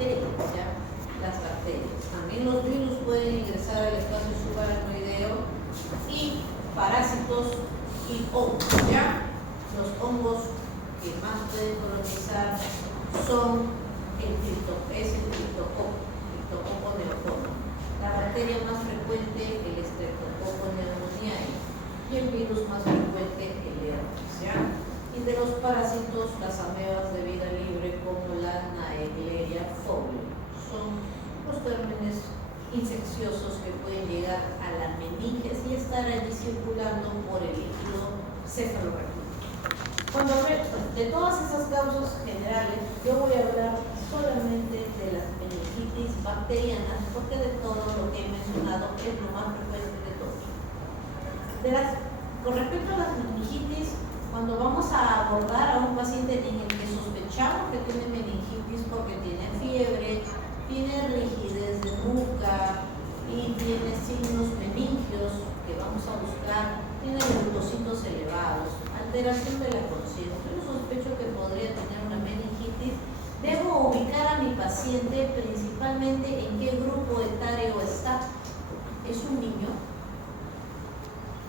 bacterias, ¿ya? Las bacterias. También los virus pueden ingresar al espacio subaracnoideo y parásitos y hongos, ¿ya? Los hongos que más pueden colonizar son el criptococo neocono. La bacteria más frecuente, el Streptococcus pneumoniae, y el virus más frecuente, el herpes, ¿ya? Y de los parásitos, las amebas de vida libre como la Naegleria fovea. Son los gérmenes infecciosos que pueden llegar a la meninges y estar allí circulando por el líquido cefalorraquídeo. Cuando hablé de todas esas causas generales, yo voy a hablar solamente de las meningitis bacterianas, porque de todo lo que he mencionado es lo más frecuente de todo. Con respecto a las meningitis, cuando vamos a abordar a un paciente en el que sospechamos que tiene meningitis porque tiene fiebre, tiene rigidez de nuca y tiene signos meningios que vamos a buscar, tiene leucocitos elevados, alteración de la conciencia, yo sospecho que podría tener una meningitis, debo ubicar a mi paciente principalmente en qué grupo etario está. ¿Es un niño?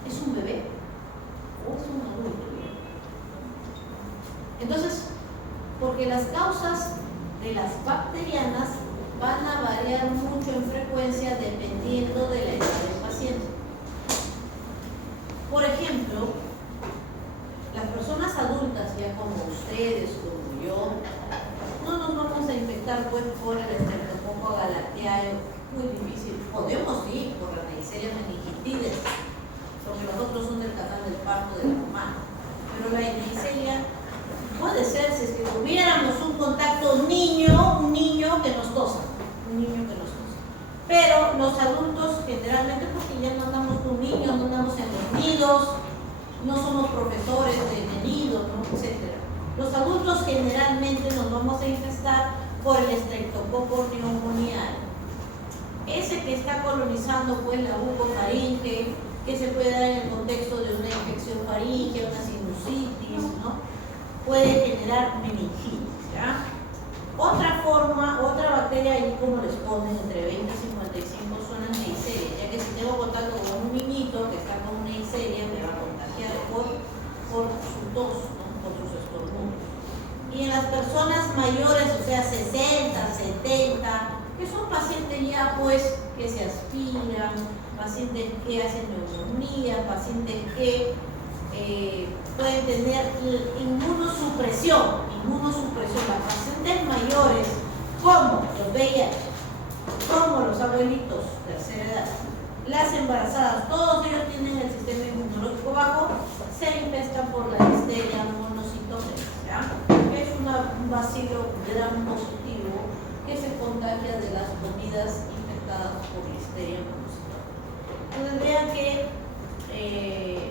¿Es un bebé? ¿O es un adulto? Entonces, porque las causas de las bacterianas van a variar mucho en frecuencia dependiendo de la edad del paciente. Por ejemplo, las personas adultas, ya como ustedes, como yo, no nos vamos a infectar pues por el Streptococcus galactiae, muy difícil. Podemos sí, por la Neisseria meningitidis, porque los otros son del canal del parto de la mamá. Pero la Neisseria puede ser si es que tuviéramos un contacto un niño que nos tosa, Pero los adultos generalmente, porque ya no andamos con niños, no andamos en los nidos, no somos profesores de nidos, ¿no? Etc. Los adultos generalmente nos vamos a infestar por el Streptococcus pneumoniae. Ese que está colonizando pues la bucofaringe, que se puede dar en el contexto de una infección faríngea, una sinusitis, ¿no? Puede generar meningitis, ¿ya? Otra bacteria, ahí como les ponen, entre 20 y 55 son las Neisseria, ya que si tengo contacto con un niñito que está con Neisseria, me va a contagiar por su tos, ¿no? Por sus estornudos. Y en las personas mayores, o sea, 60, 70, que son pacientes ya pues que se aspiran, pacientes que hacen neumonía, pacientes que pueden tener inmunosupresión. Las pacientes mayores, como los VIH, como los abuelitos de tercera edad, las embarazadas, todos ellos tienen el sistema inmunológico bajo, se infestan por la Listeria monocytogenes, ¿ya? Es un bacilo gram positivo que se contagia de las comidas infectadas por Listeria monocytogenes. Entonces vean que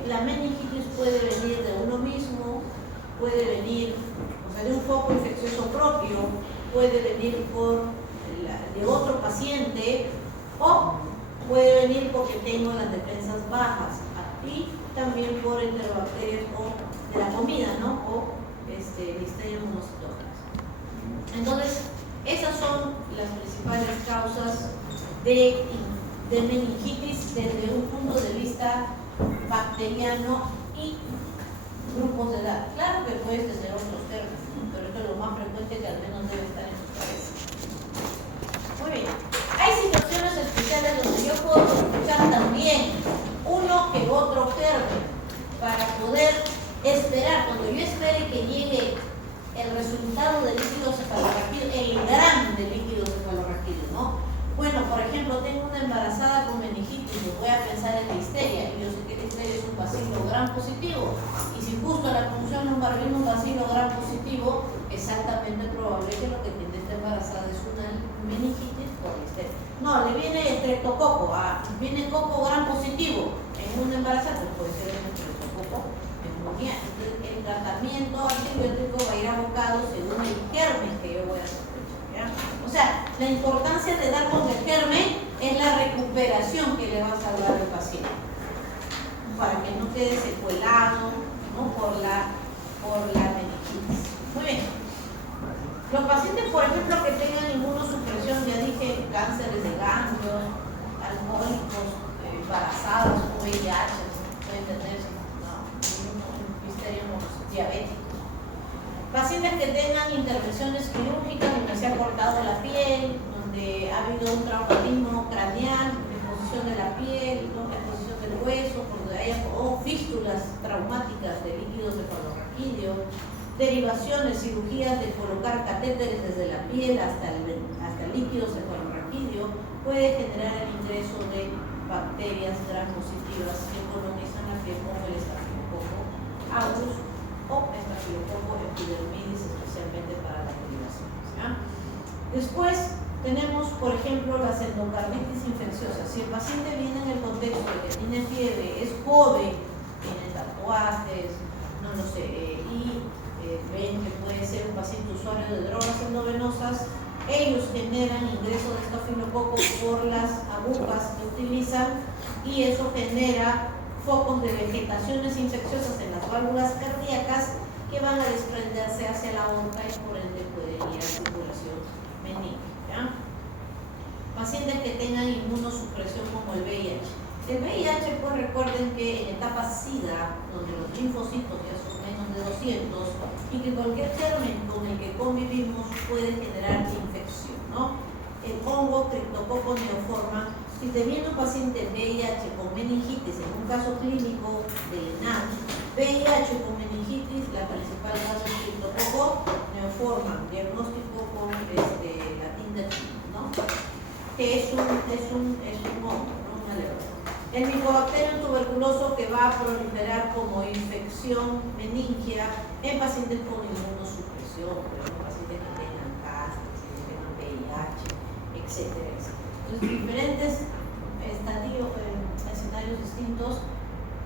la meningitis puede venir de uno mismo, puede venir de un foco infeccioso propio, puede venir de otro paciente o puede venir porque tengo las defensas bajas y también por enterobacterias o de la comida, ¿no? O Listeria monocytogenes. Entonces, esas son las principales causas de meningitis desde un punto de vista bacteriano y grupos de edad. Claro que puedes tener otros términos, ¿no? Pero esto es lo más frecuente que al menos debe estar en tu cabeza. Muy bien. Hay situaciones especiales donde yo puedo escuchar también uno que otro germen para poder esperar, cuando yo espere que llegue el resultado del líquido cefalorraquídeo, el gram del líquido cefalorraquídeo, ¿no? Bueno, por ejemplo, tengo una embarazada con meningitis, yo voy a pensar en Listeria, y yo sé que Listeria es un bacilo gram positivo, y si justo la punción lumbar viene un bacilo gram positivo, es altamente probable que lo que tiene esta embarazada es una meningitis por Listeria. No, le viene Streptococo, viene coco gram positivo en una embarazada, pues puede ser un Streptococo neumonía. Entonces, el tratamiento antibiótico va a ir abocado según el germen que yo voy a sospechar, ¿ya? O sea, la importancia de dar con el germen es la recuperación que le va a salvar al paciente, para que no quede secuelado, ¿no? por la meningitis. Muy bien. Los pacientes, por ejemplo, que tengan inmunosupresión, ya dije, cánceres de ganglios, alcohólicos, embarazadas, VIH, pueden tener diabéticos. Pacientes que tengan intervenciones quirúrgicas donde se ha cortado la piel, donde ha habido un traumatismo craneal, exposición de la piel, ¿no? Exposición del hueso, donde haya fístulas traumáticas de líquidos cefalorraquídeo, derivaciones, cirugías de colocar catéteres desde la piel hasta el líquido cefalorraquídeo, puede generar el ingreso de bacterias gram positivas que colonizan la piel como el estafilococo aureus o estafilococo epidermidis, especialmente para las derivaciones, ¿ya? Después tenemos, por ejemplo, las endocarditis infecciosas. Si el paciente viene en el contexto de que tiene fiebre, es joven, tiene tatuajes, no lo sé, y ven que puede ser un paciente usuario de drogas endovenosas, ellos generan ingreso de estafilococo por las agujas que utilizan y eso genera focos de vegetaciones infecciosas en las válvulas cardíacas que van a desprenderse hacia la aorta y por ende pueden ir a circulación meningia. Pacientes que tengan inmunosupresión como el VIH. El VIH, pues recuerden que en etapa SIDA, donde los linfocitos ya son menos de 200 y que cualquier germen con el que convivimos puede generar infección, ¿no? El hongo Cryptococcus neoforma. Si te viene un paciente VIH con meningitis, en un caso clínico de ENAM, VIH con meningitis, la principal causa es Cryptococcus neoforma, diagnóstico con latín de ¿no? Que es un hongo, ¿no? Una levadura. El Mycobacterium tuberculoso que va a proliferar como infección meningia en pacientes con inmunosupresión, en pacientes que tengan cáncer, que tengan VIH, etcétera, etcétera. Entonces, diferentes escenarios distintos,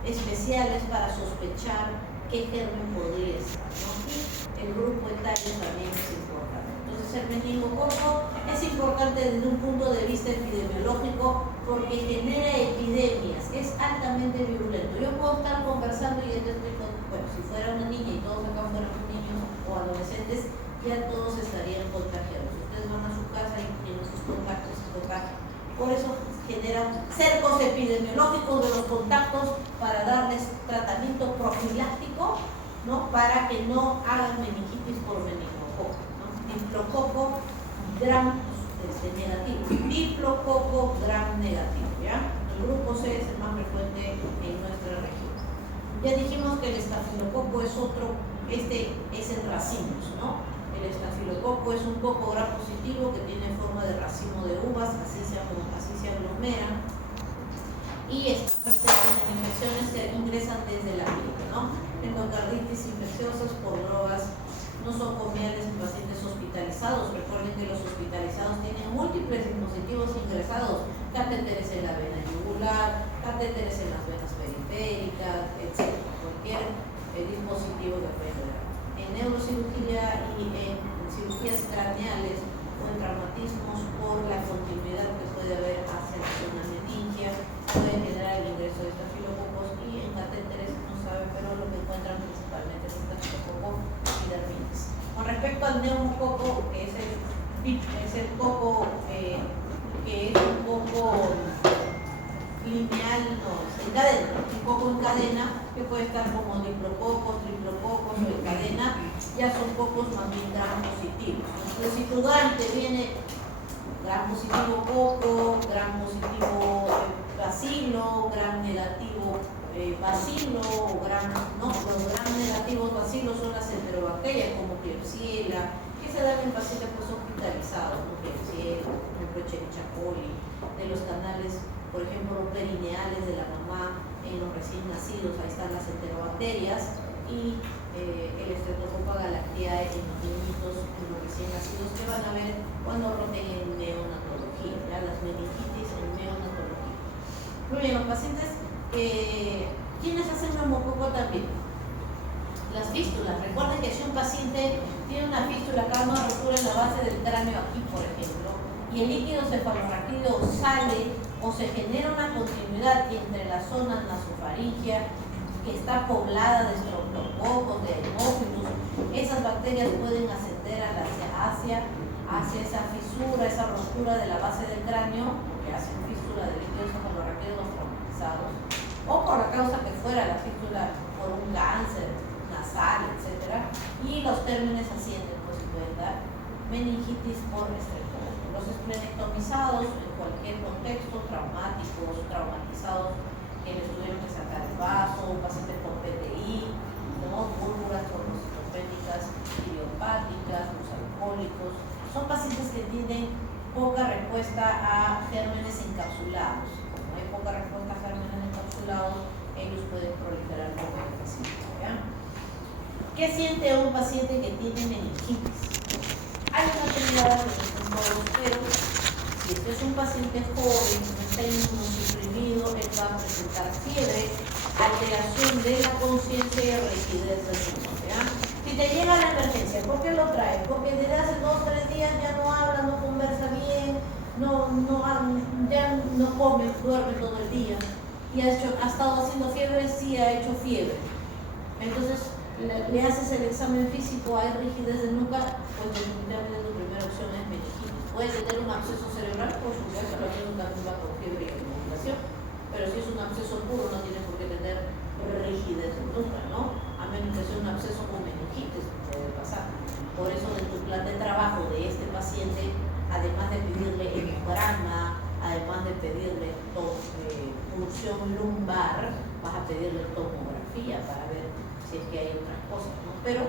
especiales para sospechar qué germen podría estar, ¿no? Y el grupo etario también es importante. Entonces, el meningococo es importante desde un punto de vista epidemiológico porque genera epidemias, es altamente virulento. Yo puedo estar conversando y yo te explico, bueno, si fuera una niña y todos acá fueran niños o adolescentes, ya todos estarían contagiados. Ustedes van a su casa y tienen sus contactos y contagian. Por eso generan cercos epidemiológicos de los contactos para darles tratamiento profiláctico, ¿no? Para que no hagan meningitis por meningococo, ¿no? Diplococo gram negativo, diplococo gram negativo, ¿ya? El grupo C es el más frecuente en nuestra región. Ya dijimos que el estafilococo es otro, es el racimos, ¿no? El estafilococo es un coco gram positivo que tiene forma de racimo de uvas, así se aglomeran y están presentes en infecciones que ingresan desde la piel, ¿no? Endocarditis infecciosas por drogas no son comiales en pacientes hospitalizados. Recuerden que los hospitalizados tienen múltiples dispositivos ingresados, catéteres en la vena yugular, catéteres en las venas periféricas, etc. Cualquier dispositivo que pueda dar. En neurocirugía y en cirugías craneales o en traumatismos por la continuidad que puede haber hacia la zona meningia, puede generar el ingreso de estafilococos y en catéteres no sabe, pero lo que encuentran principalmente es estafilococo epidermidis. Con respecto al neumococo, que es el coco que es un coco lineal, no, en cadena, un coco en cadena, que puede estar como diplococos, triplococos o en cadena, ya son cocos más bien gram positivos. Entonces, si tu gram te viene gram positivo coco, gram positivo bacilo, gram negativo bacilo, o los gram negativos bacilos son las enterobacterias como Klebsiella, que se dan en pacientes hospitalizados, ¿no? Klebsiella, Escherichia coli, de los canales, por ejemplo, perineales de la mamá en los recién nacidos, ahí están las enterobacterias, y el Streptococcus galactiae en los niñitos, en los recién nacidos, que van a ver cuando roten en neonatología, ¿ya? Las meningitis en neonatología. Muy bien, los pacientes ¿quiénes hacen neumococo también? Las fístulas. Recuerden que si un paciente tiene una fístula, acá una rotura en la base del cráneo aquí, por ejemplo, y el líquido cefalorraquídeo sale o se genera una continuidad entre la zona nasofaringia que está poblada de estreptococos, de haemophilus, esas bacterias pueden ascender hacia hacia esa fisura, esa rotura de la base del cráneo, porque hacen fístula de líquidos cefalorraquídeos traumatizados, o por la causa que fuera la fístula, por un cáncer nasal, etc. Y los términos ascienden, pues se pueden dar meningitis por estreptococcus. Los esplenectomizados, en cualquier contexto, traumáticos, traumatizados, que les tuvieron que sacar el vaso, un paciente con PTI, ¿no? Púrpuras trombocitopénicas, idiopáticas, los alcohólicos, son pacientes que tienen poca respuesta a gérmenes encapsulados. Como hay poca respuesta a gérmenes encapsulados, ellos pueden proliferar con el paciente. ¿Ya? ¿Qué siente un paciente que tiene meningitis? Hay una temporada que no son todos, pero si este es un paciente joven, no está inmunosuprimido, él va a presentar fiebre, alteración de la conciencia y rigidez del riñón. Si te llega la emergencia, ¿por qué lo traes? Porque desde hace 2 o 3 días ya no habla, no conversa bien, ya no come, duerme todo el día y ha estado haciendo fiebre, sí ha hecho fiebre. Entonces le haces el examen físico, hay rigidez de nuca, pues definitivamente tu primera opción es meningitis. Puede tener un absceso cerebral, por supuesto, lo mismo también va con fiebre y comunicación, pero si es un absceso puro no tiene por qué tener rigidez de nuca, ¿no? A menos que sea un absceso con meningitis, puede pasar. Por eso en tu plan de trabajo de este paciente, además de pedirle hemograma, además de pedirle punción lumbar, vas a pedirle tomografía para ver si es que hay otras cosas, ¿no? Pero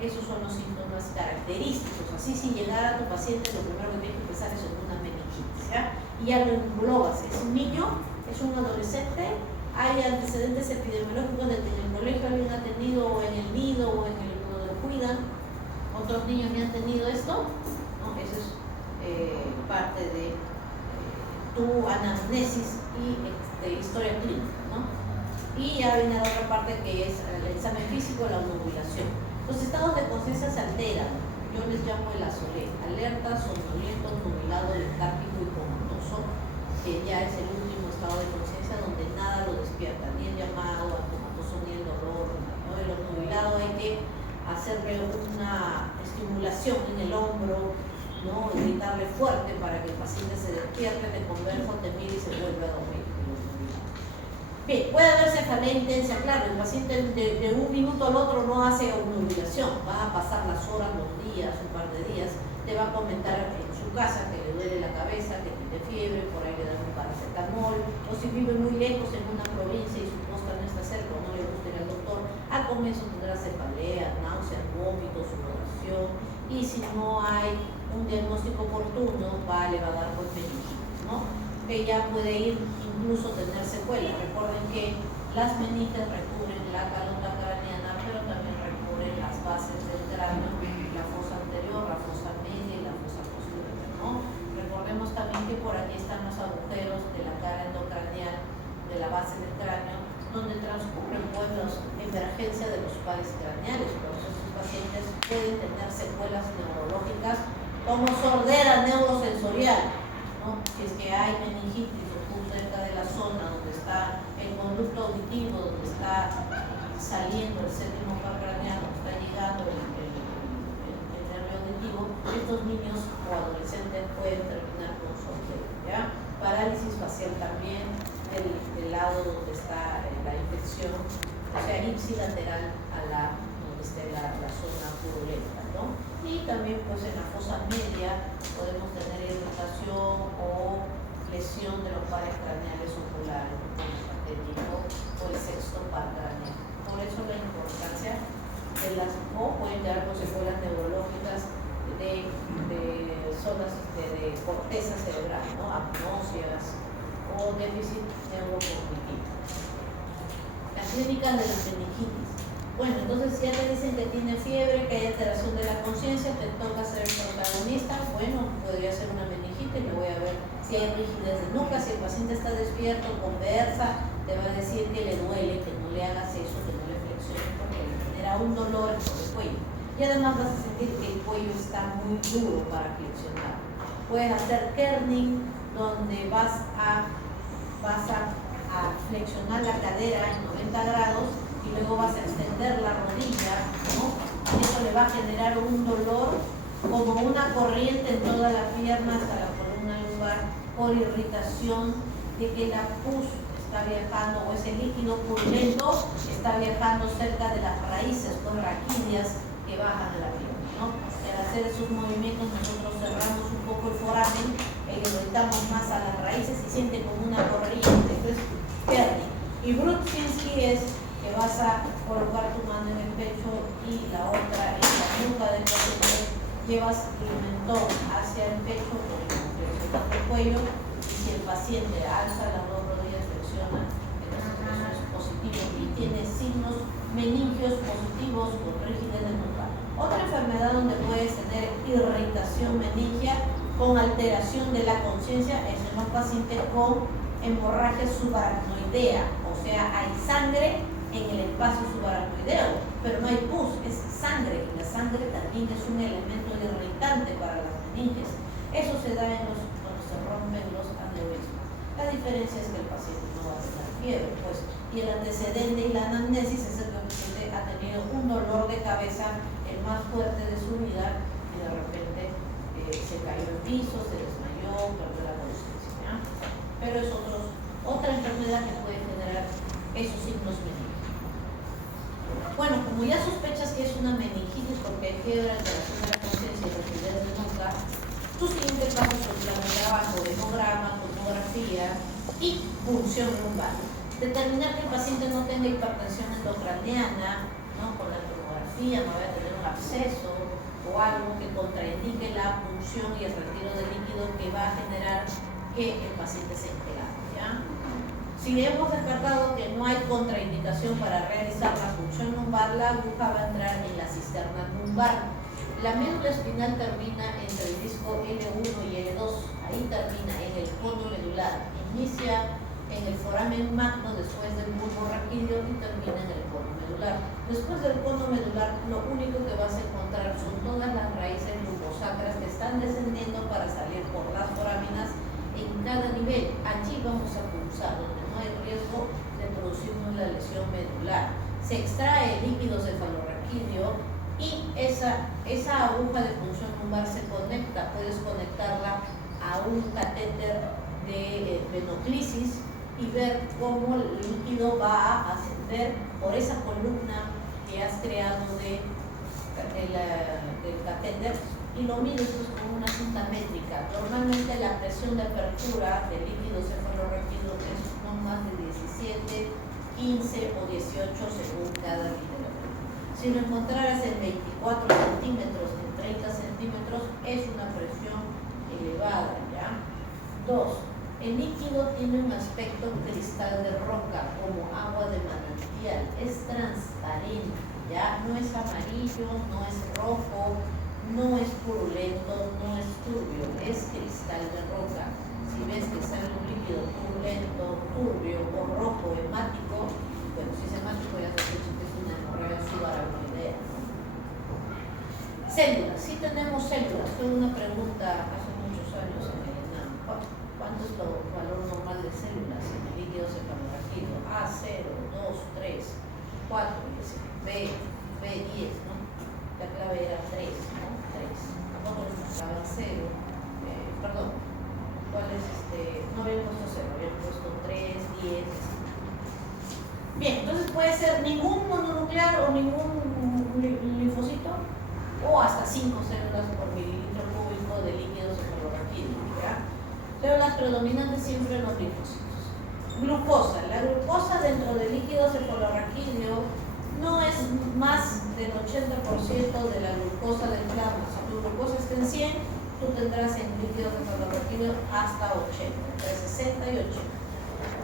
esos son los síntomas característicos. Así, si llegara a tu paciente, lo primero que tienes que empezar es una meningitis, ¿ya? Y ya lo englobas. Es un niño, es un adolescente, hay antecedentes epidemiológicos de que en el colegio alguien ha tenido, o en el nido, o en el donde cuidan, otros niños que han tenido esto, ¿no? Eso es parte de tu anamnesis y historia clínica, ¿no? Y ya viene la otra parte que es el examen físico, la obnubilación. Los estados de conciencia se alteran, yo les llamo el ASOLE, alerta, somnoliento, nubilado, letárgico y comatoso, que ya es el último estado de conciencia donde nada lo despierta, ni el llamado, el comatoso, ni el dolor, ¿no? El obnubilado hay que hacerle una estimulación en el hombro, ¿no? Y gritarle fuerte para que el paciente se despierte, te conversa, te mire y se vuelve a dormir. Bien, puede haber cefalea intensa, claro, el paciente de un minuto al otro no hace obnubilación, va a pasar las horas, los días, un par de días, te va a comentar en su casa que le duele la cabeza, que tiene fiebre, por ahí le dan un paracetamol, o si vive muy lejos en una provincia y su posta no está cerca o no le gusta ir al doctor, al comienzo tendrá cefalea, náuseas, vómitos, sudoración, y si no hay un diagnóstico oportuno, le va a dar pues meningitis, ¿no? Que ya puede ir incluso tener secuelas. Recuerden que las meninges recubren la calota craneana, pero también recubren las bases del cráneo, la fosa anterior, la fosa media y la fosa posterior, ¿no? Recordemos también que por aquí están los agujeros de la cara endocraneal, de la base del cráneo, donde transcurren pues la emergencia de los pares craneales. Por eso estos pacientes pueden tener secuelas neurológicas como sordera neurosensorial, ¿no? Si es que hay meningitis cerca de la zona donde está el conducto auditivo, donde está saliendo el séptimo par craneal, donde está llegando el nervio auditivo, estos niños o adolescentes pueden terminar con sordera, ¿ya? Parálisis facial también del lado donde está la infección, o sea, ipsilateral a donde esté la zona purulenta, ¿no? Y también pues en la fosa media podemos tener irritación o lesión de los pares craneales oculares, o el sexto par craneal. Por eso la importancia de o pueden quedar con secuelas neurológicas de zonas de corteza cerebral, ¿no? Agnosias o déficit neurocognitivo. Las clínicas de la meningitis. Bueno, entonces ya te dicen que tiene fiebre, que hay alteración de la conciencia, te toca ser el protagonista. Bueno, podría ser una meningitis, le voy a ver si hay rigidez de nuca, si el paciente está despierto, conversa, te va a decir que le duele, que no le hagas eso, que no le flexiones, porque le genera un dolor en todo el cuello. Y además vas a sentir que el cuello está muy duro para flexionar. Puedes hacer kerning, donde vas a flexionar la cadera en 90 grados y luego vas a extender la rodilla, ¿no? Y eso le va a generar un dolor como corriente en toda la pierna hasta la columna lumbar por irritación de que la pus está viajando o ese líquido purulento está viajando cerca de las raíces raquídeas que bajan de la pierna, ¿no? Al hacer esos movimientos nosotros cerramos un poco el foramen e irritamos más a las raíces y siente como una corriente. Entonces, Kerning. Y Brudzinski es que vas a colocar tu mano en el pecho y la otra en la nuca del paciente, llevas el mentón hacia el pecho con el cuello, y si el paciente alza las dos rodillas, flexiona, entonces eso es positivo y tiene signos meningios positivos con rigidez de nuca. Otra enfermedad donde puedes tener irritación meningia con alteración de la conciencia es en los pacientes con hemorragia subaracnoidea, o sea, hay sangre en el espacio subaracnoideo, pero no hay pus, es sangre, y la sangre también es un elemento irritante para las meninges. Eso se da cuando se rompen los aneurismas. La diferencia es que el paciente no va a tener fiebre, pues, y el antecedente y la anamnesis es el que el paciente ha tenido un dolor de cabeza el más fuerte de su vida y de repente se cayó al piso, se desmayó, perdió la conciencia, ¿ya? Pero es otra enfermedad que puede generar esos signos meningios. Bueno, como ya sospechas que es una meningitis porque hay fiebre, alteración de la conciencia y rigidez de nuca, tus siguientes pasos son plan de trabajo, hemograma, tomografía y punción lumbar. Determinar que el paciente no tenga hipertensión endocraniana, ¿no? Con la tomografía no vaya a tener un absceso o algo que contraindique la punción y el retiro de líquido que va a generar que el paciente se integrado, ¿ya? Si hemos descartado que no hay contraindicación para realizar la punción lumbar, la aguja va a entrar en la cisterna lumbar. La médula espinal termina entre el disco L1 y L2, ahí termina en el cono medular, inicia en el foramen magno después del bulbo raquídeo y termina en el cono medular. Después del cono medular, lo único que vas a encontrar son todas las raíces lumbosacras que están descendiendo para salir por las foráminas en cada nivel. Allí vamos a pulsar, donde no hay riesgo de producirnos la lesión medular. Se extrae el líquido cefalorraquídeo y esa aguja de punción lumbar se conecta, puedes conectarla a un catéter de venoclisis y ver cómo el líquido va a ascender por esa columna que has creado del catéter y lo mides con una cinta métrica. Normalmente la presión de apertura del líquido cefalorraquídeo es no más de 17, 15 o 18 según cada literatura. Si lo encontraras en 24 centímetros, en 30 centímetros, es una presión elevada, ¿ya? 2. El líquido tiene un aspecto cristal de roca, como agua de manantial, es transparente, ¿ya? No es amarillo, no es rojo, no es purulento, no es turbio, es cristal de roca. Si ves que sale un líquido purulento, turbio o rojo, hemático, bueno, si es hemático ya sospecho que es una hemorragia subaracnoidea. Células, sí tenemos células. Fue una pregunta hace muchos años en el ENAM. ¿Cuánto es el valor normal de células en el líquido cefalorraquídeo? A0, 2, 3, 4, B, B10, ¿no? La clave era 3, ¿no? 3. Nosotros marcaban 0. Perdón, ¿cuál es no habían puesto 0, habían puesto 3, 10. Bien, entonces puede ser ningún mononuclear o ningún linfocito o hasta 5 células por mililitro cúbico de líquido cefalorraquídeo, ¿ya? Células predominantes siempre en los linfocitos. Glucosa. La glucosa dentro del líquido cefalorraquídeo no es más del 80% de la glucosa del plasma. Si tu glucosa está en 100, tú tendrás en líquido cefalorraquídeo hasta 80, entre 60 y 80.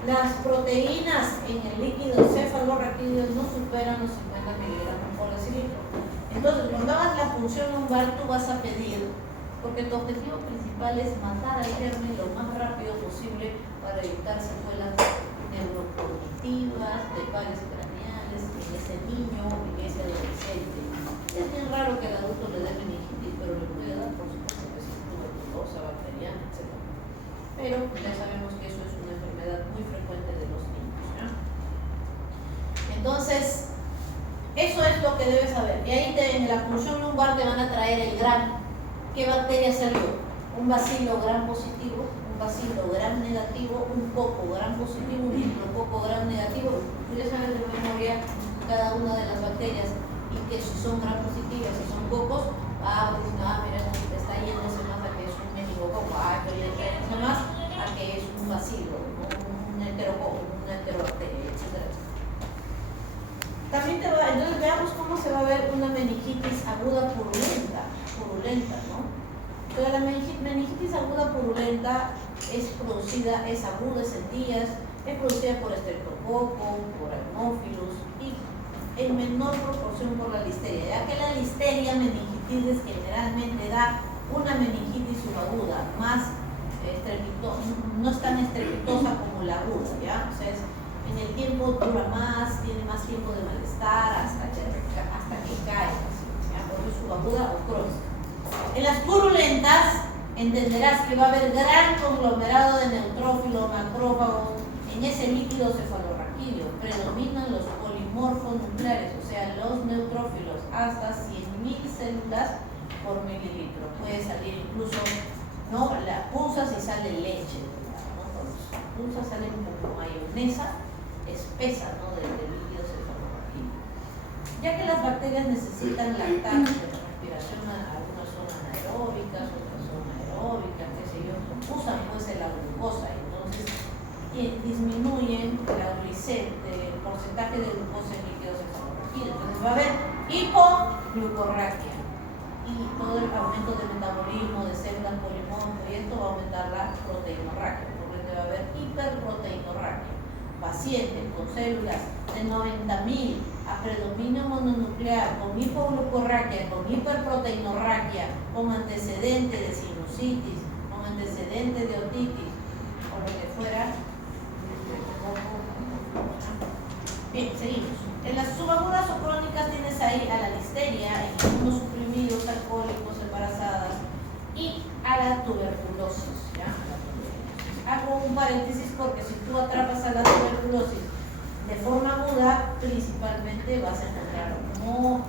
Las proteínas en el líquido cefalorraquídeo no superan los 50 miligramos por decilitro. Entonces, cuando hagas la punción lumbar, tú vas a pedir, porque tu objetivo principal es matar al germen lo más rápido posible para evitar secuelas neurocognitivas, de pares craneales, en ese niño, en ese adolescente. Es bien raro que el adulto le dé meningitis, pero le puede dar, por supuesto, que es tuberculosa, bacteriana, etc. Pero ya sabemos que eso es una enfermedad muy frecuente de los niños, ¿ya? Entonces, eso es lo que debes saber. Y ahí en la punción lumbar te van a traer el gramo. ¿Qué bacteria salió? Un bacilo gram positivo, un bacilo gram negativo, un coco gram positivo, un diplococo gram negativo. Tú ya sabes de memoria cada una de las bacterias y que si son gram positivas, si son cocos, mira, está yéndose más a que es un meningococo, pero ya está yéndose más a que es un bacilo, un enterococo, una enterobacteria, etc. También entonces veamos cómo se va a ver una meningitis aguda purulenta, ¿no? Entonces la meningitis aguda purulenta es aguda, es en días, es producida por estreptococo, por anófilos y en menor proporción por la listeria, ya que la listeria meningitis generalmente da una meningitis subaguda, no es tan estrepitosa como la aguda, ¿ya? O sea, en el tiempo dura más, tiene más tiempo de malestar hasta que cae, ¿ya? Por eso es subaguda o crónica. En las purulentas entenderás que va a haber gran conglomerado de neutrófilos, macrófagos, en ese líquido cefalorraquídeo predominan los polimorfonucleares, o sea, los neutrófilos, hasta 100.000 células por mililitro. Puede salir incluso, ¿no? La pulsas y sale leche, ¿no? Cuando pulsas sale un poco mayonesa espesa, ¿no? del líquido cefalorraquídeo. Ya que las bacterias necesitan lactancia de respiración, algunas son anaeróbicas, otras son aeróbicas, qué sé yo, usan pues la glucosa, entonces disminuyen el porcentaje de glucosa en líquido cefalorraquídeo. Entonces va a haber hipoglucorraquia y todo el aumento de metabolismo de células polimorfo, y esto va a aumentar la proteinorraquia, por lo que va a haber hiperproteinorraquia. Pacientes con células de 90.000 a predominio mononuclear, con hipoglucorraquia, con hiperproteinorraquia, con antecedente de sinusitis, con antecedente de otitis, o lo que fuera. Bien, seguimos. En las subagudas o crónicas tienes ahí a la listeria, inmunosuprimidos, alcohólicos, embarazadas y a la tuberculosis, ¿ya? Hago un paréntesis porque si tú atrapas a la tuberculosis de forma aguda, principalmente vas a encontrar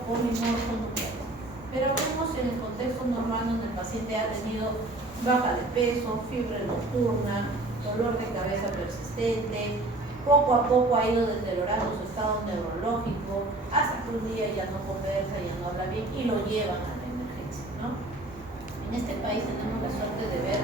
polimorfonucleares. Pero vemos en el contexto normal donde el paciente ha tenido baja de peso, fiebre nocturna, dolor de cabeza persistente, poco a poco ha ido deteriorando su estado neurológico, hasta que un día ya no conversa, ya no habla bien y lo llevan a la emergencia, ¿no? En este país tenemos la suerte de ver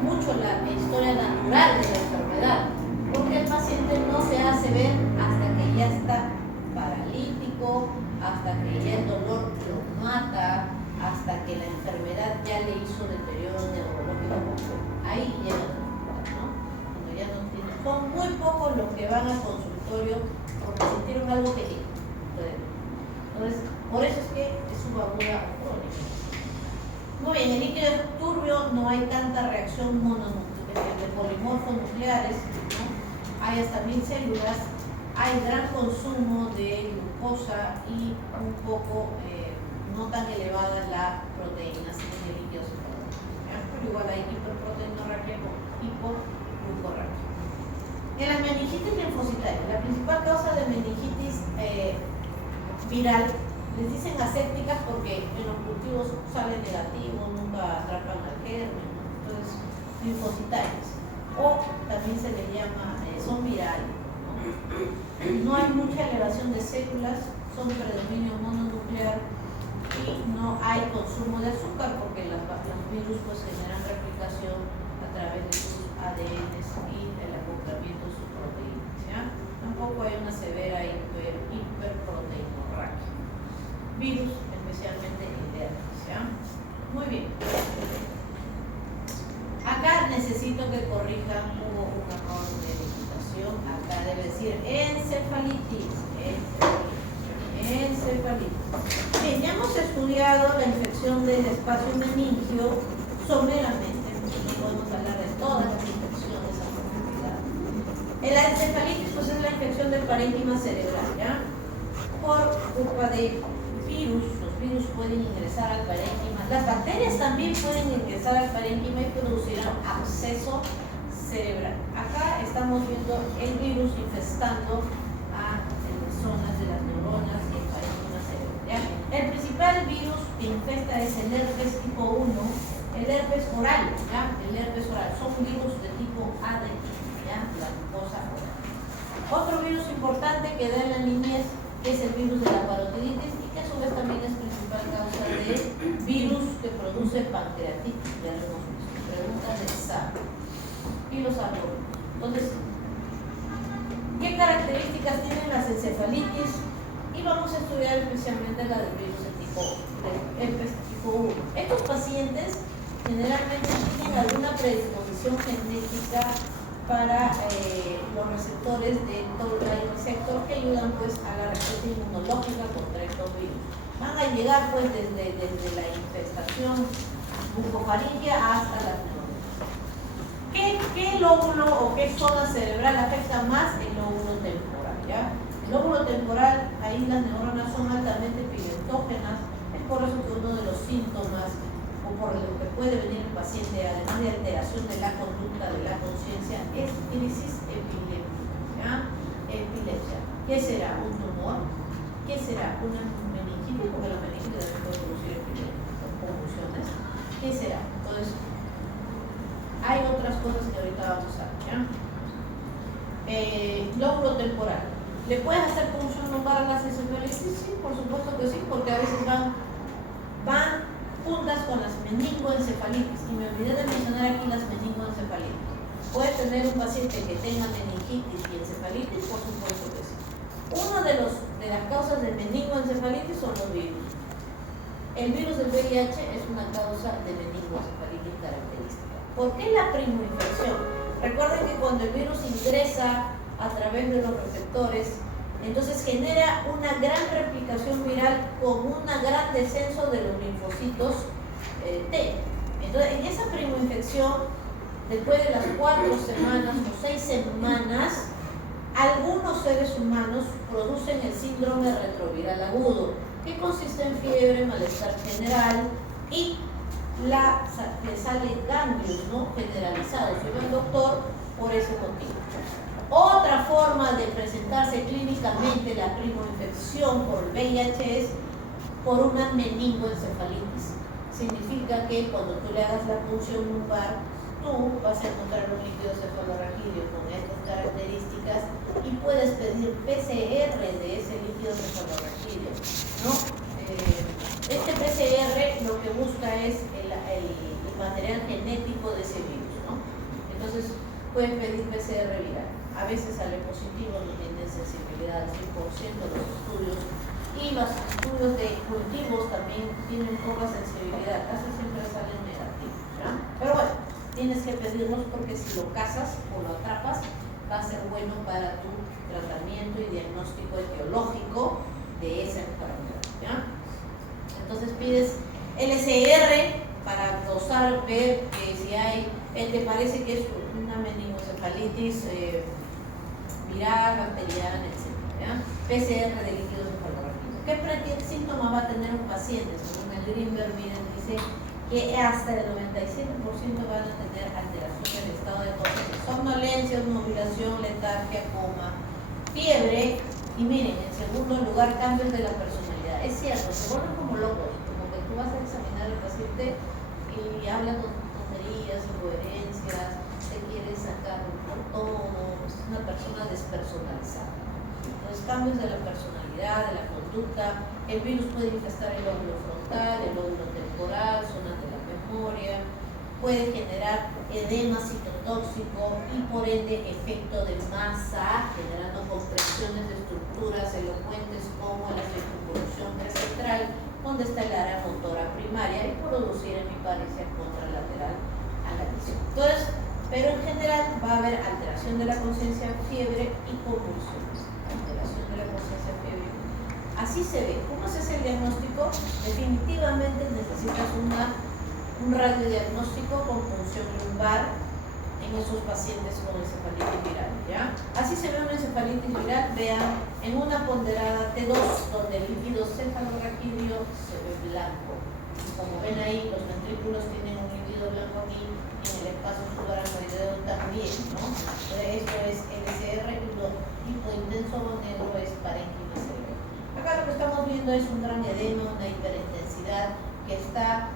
mucho la historia natural de la enfermedad, porque el paciente no se hace ver hasta que ya está paralítico, hasta que ya el dolor lo mata, hasta que la enfermedad ya le hizo deterioro neurológico. Ahí llega, ¿no? Cuando ya no tiene. Son muy pocos los que van al consultorio porque sintieron algo que entonces, por eso es que es subaguda o crónica. Muy bien, en el líquido turbio no hay tanta reacción de polimorfonucleares, ¿no? Hay hasta 1.000 células, hay gran consumo de glucosa y un poco no tan elevada la proteína en el líquido cefalorraquídeo, pero igual hay hiperproteinorraquia o hipoglucorraquia. En las meningitis linfocitarias, la principal causa de meningitis viral, les dicen asépticas porque en los cultivos sale negativo, nunca atrapan al germen, ¿no? Entonces linfocitarias, o también se les llama, son virales, ¿no? No hay mucha elevación de células, son predominio mononuclear y no hay consumo de azúcar porque los virus pues generan replicación a través de sus ADNs y el acoplamiento de sus proteínas, ¿ya? Tampoco hay una severa hiperproteinorraquia. Virus especialmente internos, ¿ya? Muy bien. Acá necesito que corrijan, hubo un error de digitación. Acá debe decir encefalitis. Bien, ya hemos estudiado la infección del espacio meningio someramente. Podemos hablar de todas las infecciones a profundidad. La encefalitis pues, es la infección del parénquima cerebral, ¿ya? Por culpa de virus, los virus pueden ingresar al parénquima. Las bacterias también pueden ingresar al parénquima y producirán absceso cerebral. Acá estamos viendo el virus infestando a las zonas de las neuronas y el parénquima cerebral, ¿ya? El principal virus que infesta es el herpes tipo 1 herpes oral, ¿ya? El herpes oral son virus de tipo ADN, ¿ya? La mucosa oral. Otro virus importante que da en la niñez es el virus de la parotiditis y que a su vez también es principal causa de virus que produce pancreatitis, ya lo hemos visto. Preguntas de examen. Y los algoritmos. Entonces, ¿qué características tienen las encefalitis? Y vamos a estudiar especialmente la del virus de tipo de herpes tipo 1. Estos pacientes generalmente tienen alguna predisposición genética para los receptores de toll-like receptor que ayudan pues a la respuesta inmunológica contra estos virus. Van a llegar pues desde la infestación bucofaríngea hasta la neumonía. ¿Qué lóbulo o qué zona cerebral afecta más? El lóbulo temporal, ¿ya? El lóbulo temporal, ahí las neuronas son altamente pimentógenas, es por eso que uno de los síntomas o por lo que puede venir el paciente, además de alteración de la conducta, de la conciencia, es crisis epiléptica, ¿ya? Epilepsia. ¿Qué será? ¿Un tumor? ¿Qué será? ¿Una meningitis? Porque la meningitis también puede producir convulsiones. ¿Qué será? Entonces, hay otras cosas que ahorita vamos a ver, ¿ya? Lóbulo temporal. ¿Le puedes hacer punción lumbar a las encefalitis? Sí, por supuesto que sí, porque a veces van juntas con las meningoencefalitis. Y me olvidé de mencionar aquí las meningoencefalitis. ¿Puede tener un paciente que tenga meningitis y encefalitis? Por supuesto que sí. Una de las causas de meningoencefalitis son los virus. El virus del VIH es una causa de meningoencefalitis característica. ¿Por qué la primoinfección? Recuerden que cuando el virus ingresa a través de los receptores, entonces genera una gran replicación viral con un gran descenso de los linfocitos T. Entonces, en esa primoinfección, después de las 4 semanas o 6 semanas, algunos seres humanos producen el síndrome retroviral agudo, que consiste en fiebre, malestar general y le salen ganglios, ¿no?, generalizados. Y va el doctor por ese motivo. Otra forma de presentarse clínicamente la primoinfección por VIH es por una meningoencefalitis. Significa que cuando tú le hagas la punción lumbar, tú vas a encontrar un líquido cefalorraquídeo con estas características y puedes pedir PCR de ese líquido cefalorraquídeo, ¿no? Este PCR lo que busca es el material genético de ese virus, ¿no? Entonces puedes pedir PCR viral. A veces sale positivo, no tienen sensibilidad al 100% los estudios, y los estudios de cultivos también tienen poca sensibilidad, casi siempre salen negativos, ¿ya? Pero bueno, tienes que pedirlos porque si lo cazas o lo atrapas, va a ser bueno para tu tratamiento y diagnóstico etiológico de esa enfermedad, ¿ya? Entonces pides LCR para dosar, ver que si hay, te parece que es una meningoencefalitis viral, bacteriana, etc. ¿Ya? PCR de líquido cefalorraquídeo. ¿Qué síntoma va a tener un paciente? Según el Greenberg, miren, dice que hasta el 97% van a tener alteración del estado de conciencia, somnolencia, obnubilación, letargia, coma, fiebre, y miren, en segundo lugar, cambios de la personalidad. Es cierto, se vuelven como locos, como que tú vas a examinar al paciente y habla con tonterías, incoherencias, te quiere sacar por todo, es una persona despersonalizada. Los cambios de la personalidad, de la conducta, el virus puede infestar el lóbulo frontal, el lóbulo temporal, zonas de la memoria, puede generar edema citotóxico y por ende efecto de masa, generando compresiones de estructuras elocuentes como la circunvolución central, donde está el área motora primaria, y producir hemiparesia contralateral a la visión. Entonces, pero en general va a haber alteración de la conciencia, fiebre y convulsiones. Alteración de la conciencia, fiebre. Así se ve. ¿Cómo se hace el diagnóstico? Definitivamente necesitas un radiodiagnóstico con punción lumbar en esos pacientes con encefalitis viral, ¿ya? Así se ve una encefalitis viral, vean, en una ponderada T2, donde el líquido cefalorraquídeo se ve blanco. Como ven ahí, los ventrículos tienen un líquido blanco aquí, y en el espacio subaracnoideo también, ¿no? Esto es LCR, y lo tipo intenso o negro es parénquima cerebral. Acá lo que estamos viendo es un gran edema, una hiperintensidad que está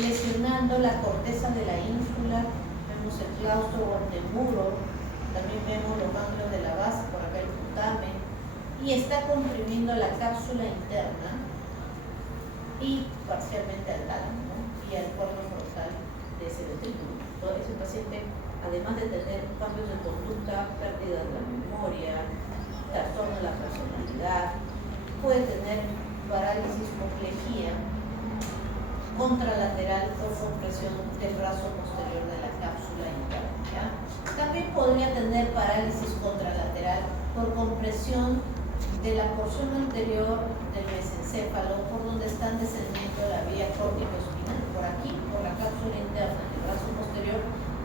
lesionando la corteza de la ínsula, vemos el claustro o el temuro, también vemos los ganglios de la base, por acá el putamen, y está comprimiendo la cápsula interna y parcialmente al tálamo, ¿no? Y al cuerpo frontal de ese ventrículo. Entonces, ese paciente, además de tener cambios de conducta, pérdida de la memoria, trastorno de la personalidad, puede tener parálisis o plejía contralateral o compresión del brazo posterior de la cápsula interna, ¿ya? También podría tener parálisis contralateral por compresión de la porción anterior del mesencéfalo, por donde están descendiendo la vía córtico-espinal. Por aquí, por la cápsula interna del brazo posterior,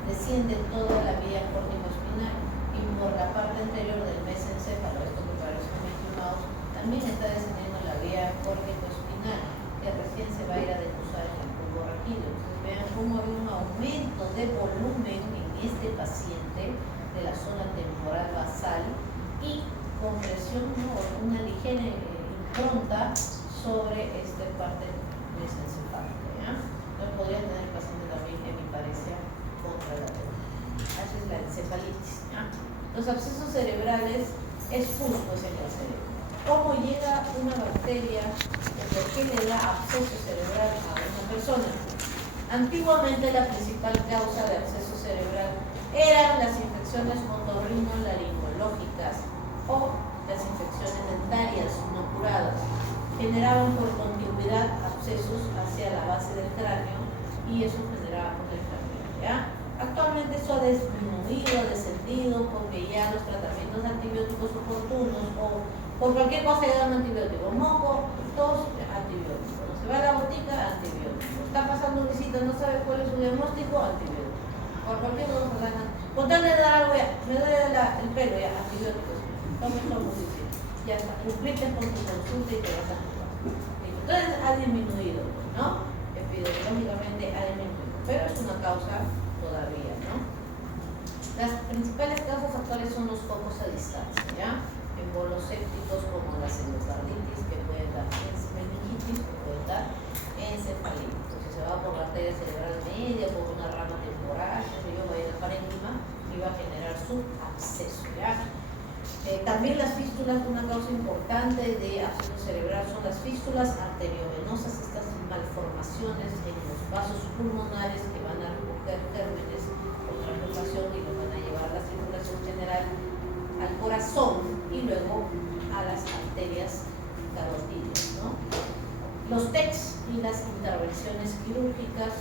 desciende toda la vía córtico-espinal, y por la parte anterior del mesencéfalo, esto que parece un Mickey Mouse, también está descendiendo la vía córtico-espinal, que recién se va a ir a deposar en el bulbo raquídeo. Entonces vean cómo hay un aumento de volumen en este paciente de la zona temporal basal y compresión, ¿no? Una ligera impronta sobre esta parte mesencefálica, ¿ya? Entonces podría tener el paciente también hemiparesia contralateral. Así es la encefalitis, ¿ya? Los abscesos cerebrales es pulpos en el cerebro. ¿Cómo llega una bacteria o por qué le da absceso cerebral a una persona? Antiguamente la principal causa de absceso cerebral eran las infecciones otorrinolaringológicas o las infecciones dentarias no curadas. Generaban por continuidad abscesos hacia la base del cráneo y eso generaba potencialmente, ¿ya? Actualmente eso ha disminuido, ha descendido, porque ya los tratamientos antibióticos oportunos o por cualquier cosa le dan antibiótico, moco, tos, antibiótico, no se va a la botica, antibiótico, está pasando visita, no sabe cuál es su diagnóstico, antibiótico, por cualquier cosa le dan, con tal de dar algo ya, me duele el pelo ya, antibióticos, tome muchísimo, ya está, cumpliste con tu consulta y te vas a jugar. Entonces ha disminuido, ¿no? Epidemiológicamente ha disminuido, pero es una causa todavía, ¿no? Las principales causas actuales son los focos a distancia, ¿ya? Embolos sépticos como la endocarditis, que puede dar meningitis, que puede dar encefalitis. Si se va por la arteria cerebral media, por una rama temporal, va a ir a parénquima y va a generar su absceso, ¿ya? También las fístulas, una causa importante de absceso cerebral son las fístulas arteriovenosas, estas malformaciones en los vasos pulmonares que van a recoger gérmenes con translocación y los van a llevar la circulación general al corazón y luego a las arterias carotídeas, ¿no? Los TECs y las intervenciones quirúrgicas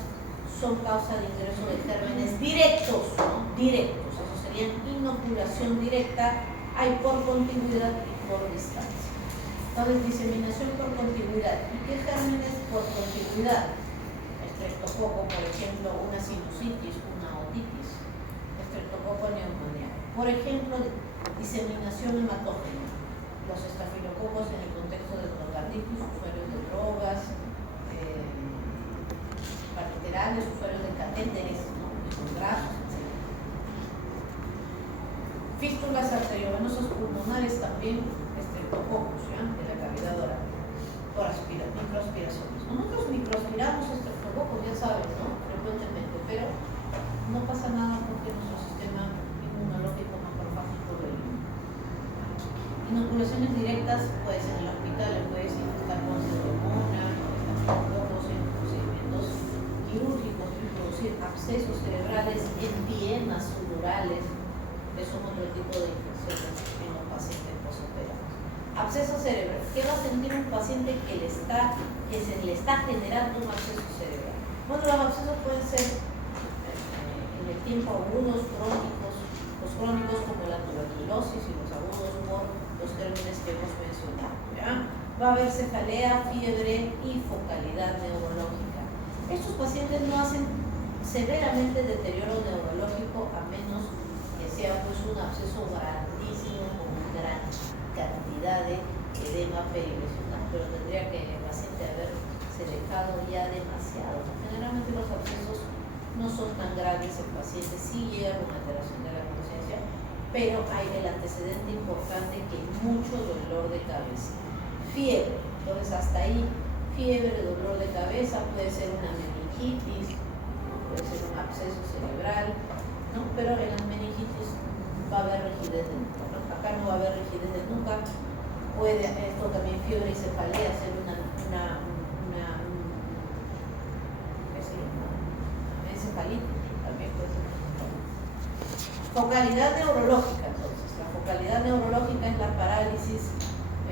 son causa de ingreso de gérmenes directos, ¿no? Directos, eso serían inoculación directa, hay por contigüidad y por distancia. Entonces, diseminación por contigüidad. ¿Y qué gérmenes por contigüidad? Estreptococo, por ejemplo, una sinusitis, una otitis, estreptococo neumoniaco. Por ejemplo, diseminación hematógena, los estafilococos en el contexto de endocarditis, usuarios de drogas, pariterales, usuarios de catéteres, ¿no? Grasos, etc. Fístulas arteriovenosas pulmonares también, estreptococos, ¿ya? De la cavidad oral, por microaspiraciones. Nosotros microaspiramos estreptococos, ya saben, ¿no? Frecuentemente, pero no pasa nada porque nuestro sistema inmunológico macrofágico lo elimina. Inoculaciones directas, pues en el hospital puedes infectar con pseudomonas, estafilococos en procedimientos quirúrgicos y producir abscesos cerebrales, empiemas sudorales, que son otro tipo de infecciones en los pacientes posoperados. Absceso cerebral. ¿Qué va a sentir un paciente que se le está generando un absceso cerebral? Bueno, los abscesos pueden ser en el tiempo agudos, crónicos, los crónicos como la tuberculosis y los agudos por los términos que hemos mencionado, ¿ya? Va a haber cefalea, fiebre y focalidad neurológica. Estos pacientes no hacen severamente deterioro neurológico a menos que sea pues un absceso grandísimo con gran cantidad de edema perilesional, pero tendría que el paciente haberse dejado ya demasiado. Generalmente los abscesos no son tan graves, el paciente sí llega con alteración de la conciencia, pero hay el antecedente importante que mucho dolor de cabeza, fiebre. Entonces hasta ahí, fiebre, dolor de cabeza, puede ser una meningitis, puede ser un absceso cerebral, ¿no? Pero en las meningitis va a haber rigidez de nuca, ¿no? Acá no va a haber rigidez de nuca, puede esto también fiebre y cefalea ser una ¿qué se llama? Encefalitis, también puede ser. Focalidad neurológica, entonces, la focalidad neurológica es la parálisis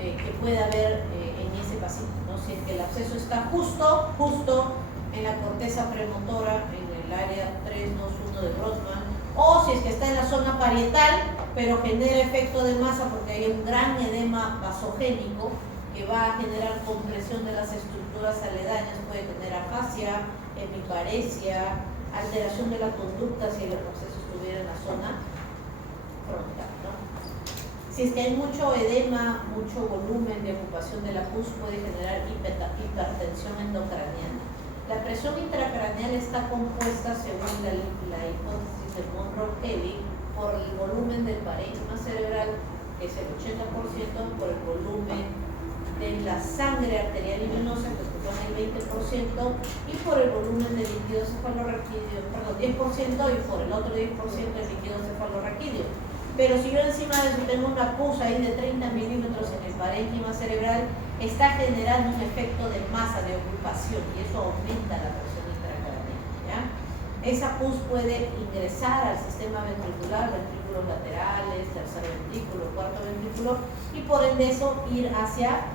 que puede haber en ese paciente, ¿no? Si es que el absceso está justo en la corteza premotora, en el área 321 de Brodmann, o si es que está en la zona parietal, pero genera efecto de masa porque hay un gran edema vasogénico que va a generar compresión de las estructuras aledañas, puede tener afasia, hemiparesia, alteración de la conducta si el absceso estuviera en la zona frontal, ¿no? Si es que hay mucho edema, mucho volumen de ocupación de la pus, puede generar hipertensión endocraniana. La presión intracraneal está compuesta, según la hipótesis de Monroe-Kelly, por el volumen del parénquima cerebral, que es el 80%, por el volumen de la sangre arterial y venosa, que supone el 20%, y por el volumen del líquido cefalorraquídeo, perdón, 10%, y por el otro 10% del líquido cefalorraquídeo. Pero si yo encima de eso tengo una pus ahí de 30 milímetros en el parénquima cerebral, está generando un efecto de masa, de ocupación, y eso aumenta la presión intracraneal, ¿ya? Esa pus puede ingresar al sistema ventricular, ventrículos laterales, tercer ventrículo, cuarto ventrículo, y por ende eso ir hacia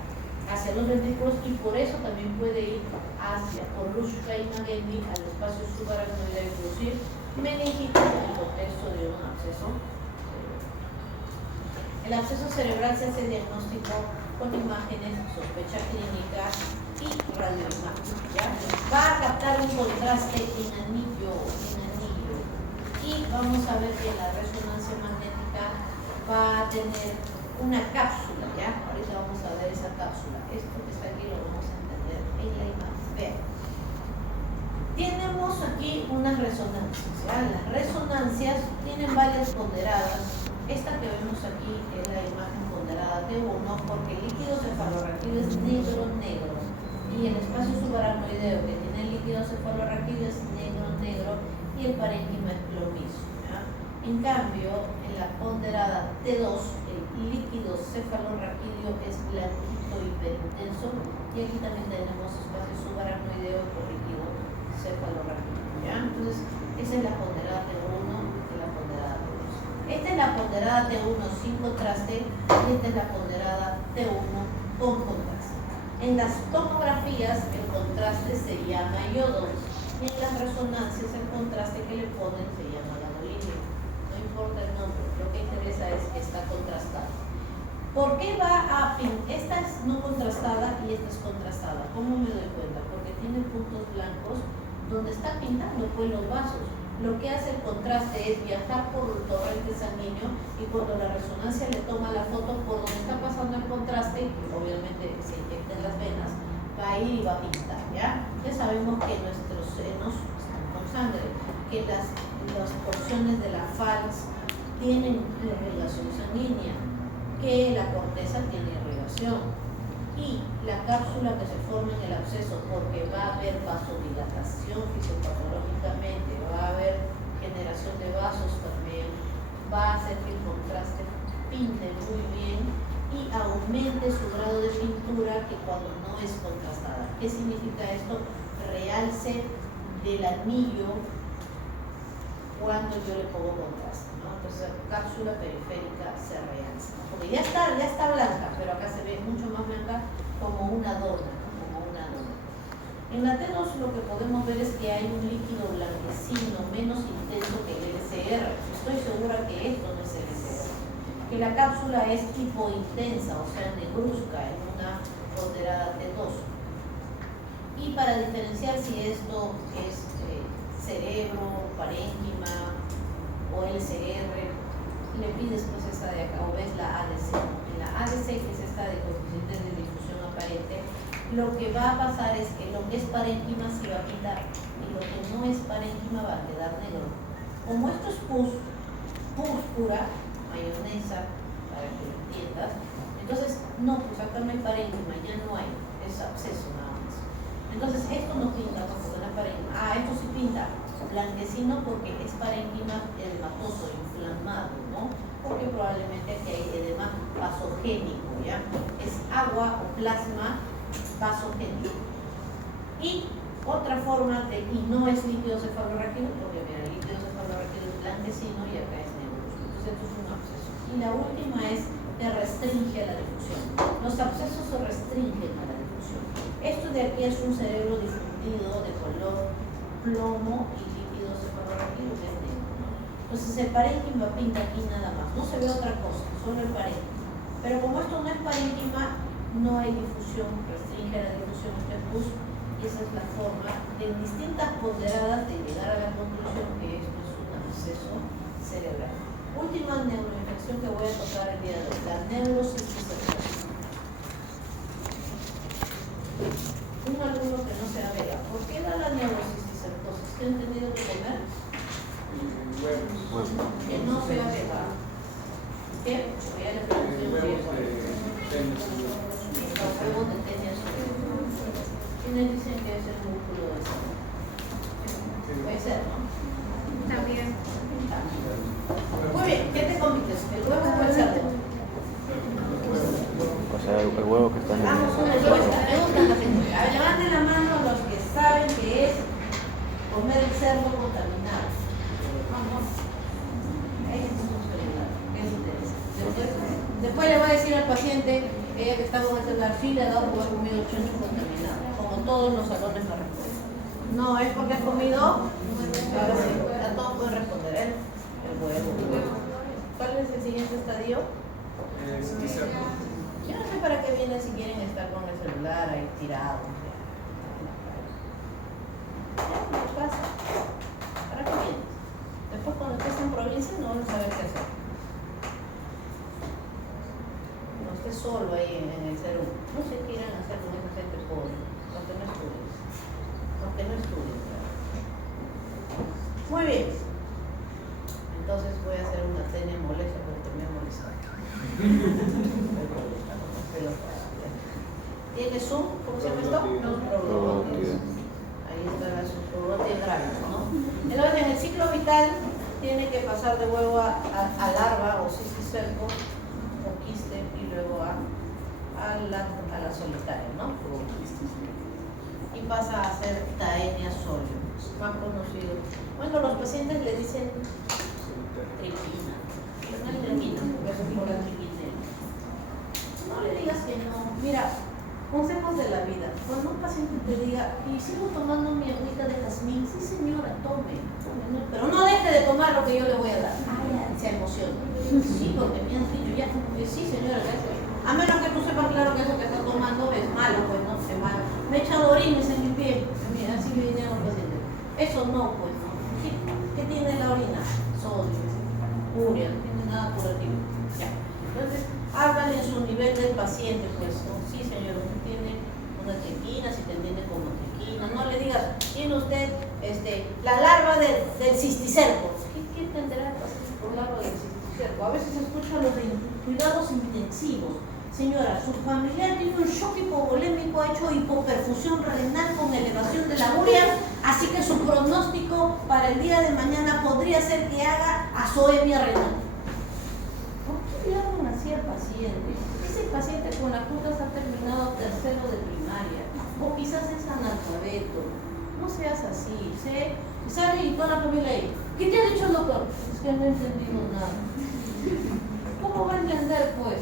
los ventrículos, y por eso también puede ir hacia, por Rush-Fein-Magendie, al espacio subaracnoideo y producir meningitis en el contexto de un absceso. El absceso cerebral se hace diagnóstico con imágenes, sospecha clínica y radioimagen, ¿ya? Va a captar un contraste en anillo, y vamos a ver que la resonancia magnética va a tener una cápsula, ¿ya? Ahorita vamos a ver esa cápsula. Esto que está aquí lo vamos a entender en la imagen. Vean. Tenemos aquí unas resonancias, ¿ya? Las resonancias tienen varias ponderadas. Esta que vemos aquí es la imagen ponderada T1 porque el líquido cefalorraquídeo es negro, y el espacio subaracnoideo que tiene el líquido cefalorraquídeo es negro, y el parénquima es plomizo, ¿ya? En cambio, en la ponderada T2 el líquido cefalorraquídeo es blanquito hiperintenso, y aquí también tenemos espacio subaracnoideo por líquido cefalorraquídeo, ¿ya? Entonces, esa es la ponderada T1. Esta es la ponderada T1 sin contraste, y esta es la ponderada T1 con contraste. En las tomografías el contraste se llama iodo, y en las resonancias el contraste que le ponen se llama gadolíneo. No importa el nombre, lo que interesa es que está contrastada. ¿Por qué va a esta es no contrastada y esta es contrastada? ¿Cómo me doy cuenta? Porque tiene puntos blancos donde está pintando pues los vasos. Lo que hace el contraste es viajar por el torrente sanguíneo, y cuando la resonancia le toma la foto por donde está pasando el contraste, que obviamente se inyecta en las venas, va a ir y va a pintar, ¿ya? Ya sabemos que nuestros senos están con sangre, que las porciones de la falx tienen irrigación sanguínea, que la corteza tiene irrigación, y la cápsula que se forma en el absceso, porque va a haber vasodilatación fisiopatológicamente, va a haber generación de vasos también, va a hacer que el contraste pinte muy bien y aumente su grado de pintura que cuando no es contrastada. ¿Qué significa esto? Realce del anillo cuando yo le pongo contraste, ¿no? Entonces la cápsula periférica se realza, porque ya está blanca, pero acá se ve mucho más blanca, como una dona, ¿no? Como una dona. En la T2 lo que podemos ver es que hay un líquido blanquecino menos intenso que el LCR. Estoy segura que esto no es LCR, que la cápsula es hipointensa, o sea negruzca, en una ponderada T2. Y para diferenciar si esto es cerebro, parénquima o LCR, le pides pues esta de acá, o ves la ADC. En la ADC, que es esta de coeficiente de difusión aparente, lo que va a pasar es que lo que es parénquima se va a pintar, y lo que no es parénquima va a quedar negro. Como esto es pus pura, mayonesa, para que lo entiendas, entonces no, pues acá no hay parénquima, ya no hay, es absceso nada más. Entonces esto no pinta, ¿no? Porque no es parénquima. Ah, esto sí pinta blanquecino porque es parénquima edematoso, inflamado, ¿no? Porque probablemente aquí hay edema vasogénico, ¿ya? Es agua o plasma vasogénico. Y otra forma de, y no es líquido cefalorraquídeo, porque mira, el líquido cefalorraquídeo es blanquecino y acá es negruzco. Entonces esto es un absceso. Y la última es que restringe la difusión. Los abscesos se restringen a la difusión. Esto de aquí es un cerebro difundido de color plomo y líquido cefalorraquídeo que es negro, ¿no? Entonces el parénquima pinta aquí nada más, no se ve otra cosa, solo el parénquima. Pero como esto no es parénquima, no hay difusión, restringe la difusión de pus, y esa es la forma en distintas ponderadas de llegar a la conclusión que esto es un absceso cerebral. Última neuroinfección que voy a tocar el día de hoy, la neurocisticercosis. Un alumno que no se avega, ¿por qué da la neurocisticercosis? ¿Qué han tenido que comer? Huevos. Que no se avega. ¿Qué? Porque ya le pregunté un viejo. Los huevos de Tenia. ¿Quiénes dicen que es el músculo de esa? Puede ser, ¿no? También. Muy bien, ¿qué te comites? ¿El huevo o el cerdo? O sea, el huevo que está en Vamos con el huevo. Me gustan las encuestas. A ver, levanten la mano los que saben que es comer el cerdo contaminado. Vamos. Ahí es un celular. ¿Qué les interesa? Después le voy a decir al paciente, ella que está con el celular, sí le ha dado porque ha comido chancho contaminado. Como todos los salones me responden. No, es porque has comido. Ahora sí, a todos pueden responder. El huevo. ¿Cuál es el siguiente estadio? Yo no sé para qué vienen si quieren estar con el celular ahí tirado. ¿Qué pasa? ¿Para qué vienes? Después cuando estés en provincia no vas a saber qué hacer. No estés solo ahí en el celular. No sé qué irán a hacer con esa gente pobre. Aunque no estudien. Aunque no estudien. Muy bien. Entonces voy a hacer una tenia molesta porque me ha molestado. ¿Tiene Zoom? ¿Cómo se llama esto? Ahí está la subprobatia grávido, ¿no? Entonces en el ciclo vital tiene que pasar de huevo a larva o cisticerco o quiste y luego a la solitaria, ¿no? Y pasa a ser taenia sóleo, más conocido. Bueno, los pacientes le dicen triquina, pero no es triquina, porque es por la triquinela. No le digas que no. Mira, consejos de la vida. Cuando un paciente te diga, y sigo tomando mi agüita de jazmín, sí señora, tome, no, pero no deje de tomar lo que yo le voy a dar. Se emociona. Sí, porque me han dicho ya, sí señora, gracias. A menos que tú sepas claro que eso que está tomando es malo, pues no, es malo. Me he echado orines en mi piel, mira, así me vinieron los pacientes. Eso no, pues no. ¿Qué tiene la orina? Sodio, urea, no tiene nada curativo. Ya. Entonces, háblale en su nivel del paciente, pues, ¿no? Sí señor, usted tiene una triquina, si te entiende como triquina. No le digas, tiene usted la larva del cisticerco. ¿Qué entenderá el paciente por larva del cisticerco? A veces escuchan los de cuidados intensivos. Señora, su familiar tiene un shock hipovolémico, ha hecho hipoperfusión renal con elevación de la urea, así que su pronóstico para el día de mañana podría ser que haga azoemia renal. ¿Por qué le hablan así al paciente? Ese paciente con la frutas ha terminado tercero de primaria, o quizás es analfabeto. No seas así, sale y toda la familia ahí. ¿Qué te ha dicho el doctor? Es que no he entendido nada. ¿Cómo va a entender, pues?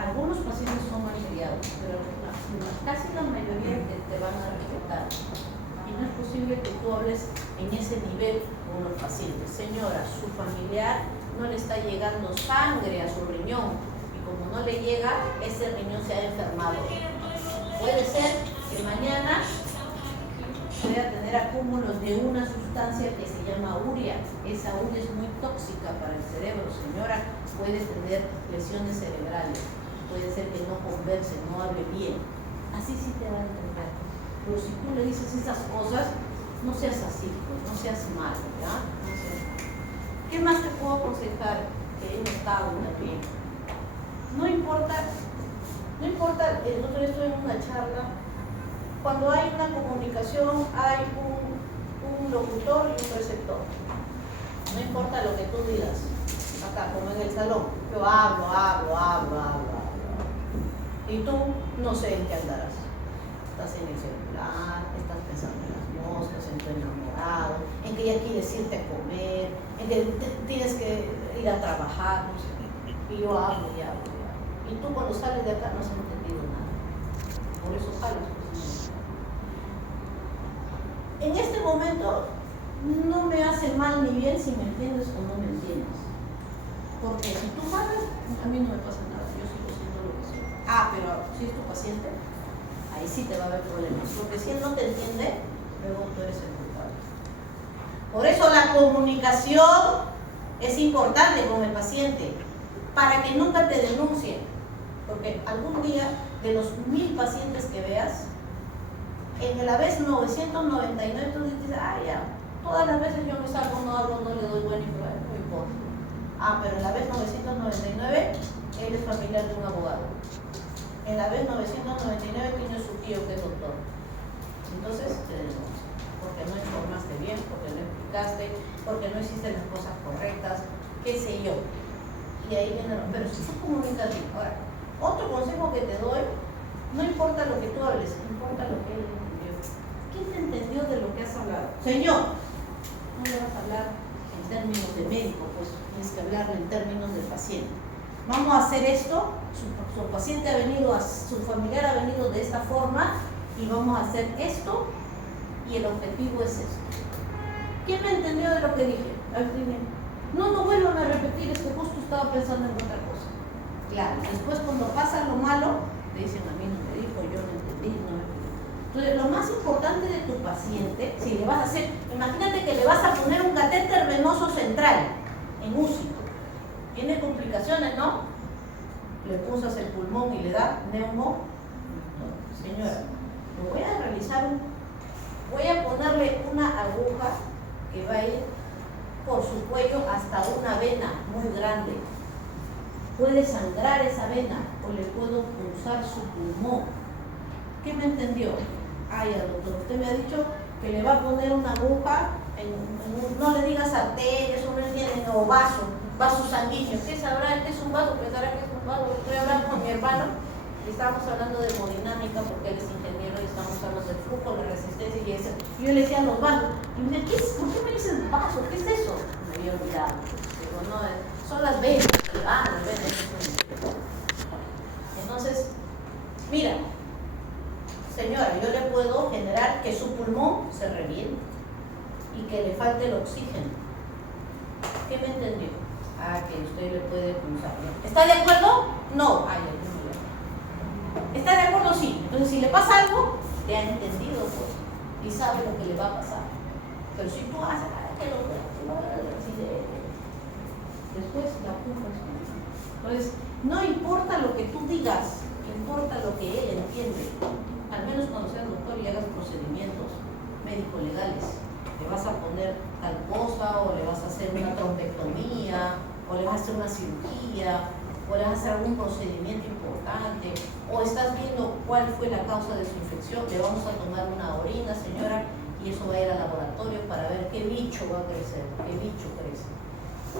Algunos pacientes son malcriados, pero casi la mayoría te van a respetar. Y no es posible que tú hables en ese nivel con los pacientes. Señora, su familiar no le está llegando sangre a su riñón y como no le llega, ese riñón se ha enfermado. Puede ser que mañana pueda tener acúmulos de una sustancia que se llama urea. Esa urea es muy tóxica para el cerebro, señora. Puede tener lesiones cerebrales, puede ser que no converse, no hable bien. Así sí te va a entender. Pero si tú le dices esas cosas, no seas así, pues, no seas malo, ¿ya? No seas malo. ¿Qué más te puedo aconsejar? Que he notado también. No importa, el otro día estuve en una charla cuando hay una comunicación, hay un locutor y un receptor. No importa lo que tú digas, acá como en el salón, yo hablo. Y tú no sé en qué andarás. Estás en el celular, estás pensando en las moscas, en tu enamorado, en que ya quieres irte a comer, en que tienes que ir a trabajar, no sé. Y yo hablo. Y tú cuando sales de acá no has entendido nada. Por eso jalas. En este momento no me hace mal ni bien si me entiendes o no me entiendes. Porque si tú jalas, a mí no me pasa nada. Yo sigo siendo lo que soy. Pero si es tu paciente, ahí sí te va a haber problemas. Porque si él no te entiende, luego tú eres el culpable. Por eso la comunicación es importante con el paciente, para que nunca te denuncien. Porque algún día, de los 1000 pacientes que veas, en la vez 999 tú dices, ya, todas las veces yo me salgo, no hablo, no le doy buena información, no importa. Pero en la vez 999, él es familiar de un abogado. En la vez 999 tiene su tío que es doctor. Entonces te denuncia, porque no informaste bien, porque no explicaste, porque no hiciste las cosas correctas, qué sé yo. Y ahí viene, pero si tú comunicas bien. Ahora, otro consejo que te doy, no importa lo que tú hables, importa lo que él entendió. ¿Quién te entendió de lo que has hablado? Señor, no le vas a hablar en términos de médico, pues tienes que hablarle en términos del paciente. Vamos a hacer esto, su paciente ha venido, su familiar ha venido de esta forma y vamos a hacer esto y el objetivo es esto. ¿Quién me entendió de lo que dije? No vuelvan a repetir, es que justo estaba pensando en otra cosa. Claro, después cuando pasa lo malo, te dicen a mí no me dijo, yo no entendí, no. Entonces, lo más importante de tu paciente, si le vas a hacer, imagínate que le vas a poner un catéter venoso central en UCI. Tiene complicaciones, ¿no? Le pulsas el pulmón y le da neumo. No, señora, lo voy a realizar, voy a ponerle una aguja que va a ir por su cuello hasta una vena muy grande. Puede sangrar esa vena o le puedo pulsar su pulmón. ¿Qué me entendió? Ya, doctor, usted me ha dicho que le va a poner una aguja no le digas arterias, no le entienden, o vaso sanguíneo. ¿Qué sabrá? ¿Qué es un vaso? Pensará que es un vaso. Estoy hablando con mi hermano y estábamos hablando de hemodinámica porque él es ingeniero y estamos hablando del flujo, la resistencia y eso. Y yo le decía los vasos. Y me decía, ¿por qué me dices vaso? ¿Qué es eso? Me había olvidado. Digo, no, son las venas. Las venas. Entonces, mira, señora, yo le puedo generar que su pulmón se reviente y que le falte el oxígeno. ¿Qué me entendió? Que usted le puede pulsar. ¿Está de acuerdo? No. ¿Está de acuerdo? Sí. Entonces, si le pasa algo, te ha entendido, pues, y sabe lo que le va a pasar. Pero si tú haces, que lo después la culpa es tuya. Entonces, no importa lo que tú digas, importa lo que él entiende. Al menos cuando seas doctor y hagas procedimientos médico-legales. Le vas a poner tal cosa, o le vas a hacer una trombectomía, o le vas a hacer una cirugía, o le vas a hacer algún procedimiento importante, o estás viendo cuál fue la causa de su infección, le vamos a tomar una orina, señora, y eso va a ir al laboratorio para ver qué bicho va a crecer, qué bicho crece.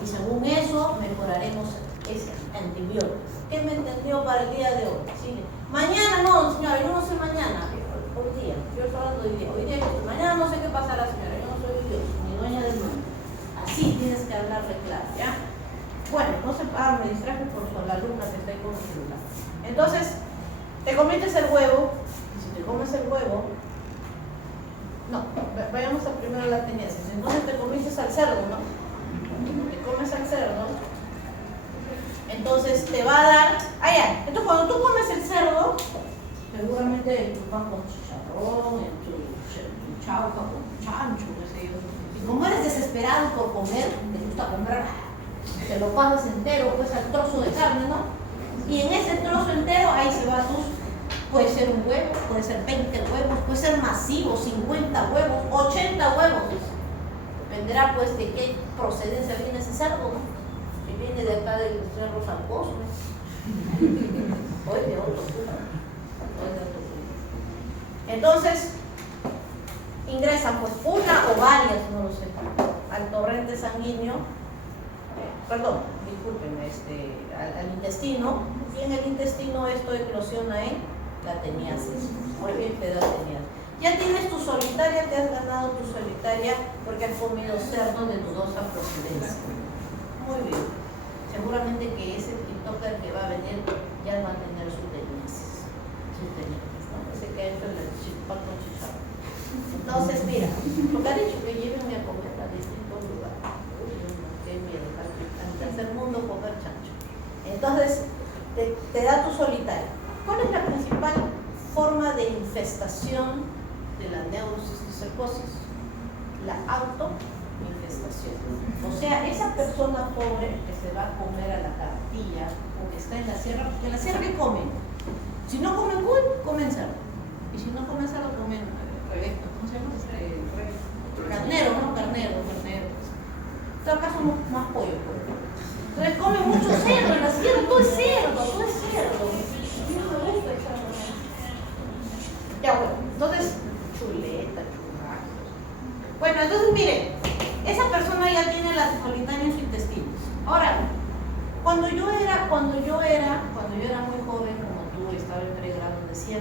Y según eso, mejoraremos ese antibiótico. ¿Qué me entendió para el día de hoy? ¿Sí? Mañana no, señora, yo no sé mañana. Hoy día, yo estoy hablando de hoy día. Hoy día, mañana no sé qué pasará, señora, yo no soy Dios, ni dueña del mundo. Así tienes que hablarle claro, ¿ya? Bueno, no se me distraje por la alumna que está ahí con el celular. Entonces, te cometes el huevo, y si te comes el huevo, no, vayamos a primero la ateniensis. Entonces te cometes al cerdo, ¿no? Te comes al cerdo, entonces te va a dar, entonces cuando tú comes el cerdo, seguramente tu pan con chicharrón, tu chaufa con chancho, qué sé yo. Y como eres desesperado por comer, te gusta comprar, te lo pasas entero, pues al trozo de carne, ¿no? Y en ese trozo entero, ahí se va puede ser un huevo, puede ser 20 huevos, puede ser masivo, 50 huevos, 80 huevos. Dependerá pues de qué procedencia viene ese cerdo, ¿no? Si viene de acá del cerro Sancoso, o de otro. Entonces, ingresan pues una o varias, no lo sé, al torrente sanguíneo, al intestino, y en el intestino esto eclosiona en la teniasis. Muy bien, te da teniasis. Ya tienes tu solitaria, te has ganado tu solitaria porque has comido cerdo de dudosa procedencia. Muy bien. Seguramente que ese TikToker que va a venir ya va a tener su teniasis. ¿No? Ese que ha hecho el pan con chicharrón. Entonces, mira, lo que ha dicho que llévenme a comer a distintos lugares. Uy, qué miedo, al tercer mundo comer chancho. Entonces, te da tu solitaria. ¿Cuál es la principal forma de infestación de la neurocisticercosis? La autoinfestación. O sea, esa persona pobre que se va a comer a la cartilla o que está en la sierra, porque en la sierra ¿qué comen? Si no comen cuy, comen cerdo. Y si no comen cerdo, comen ¿cómo se llama? Carnero, ¿no? Carnero. Pero acá somos más pollo. Entonces comen mucho cerdo en la sierra, todo es cerdo. No me gusta echar. Ya bueno, entonces, chuleta, churrasco. Bueno, entonces miren, esa persona ya tiene la solitaria en su intestino. Ahora, cuando yo era muy joven, como tú, estaba en pregrado, decía,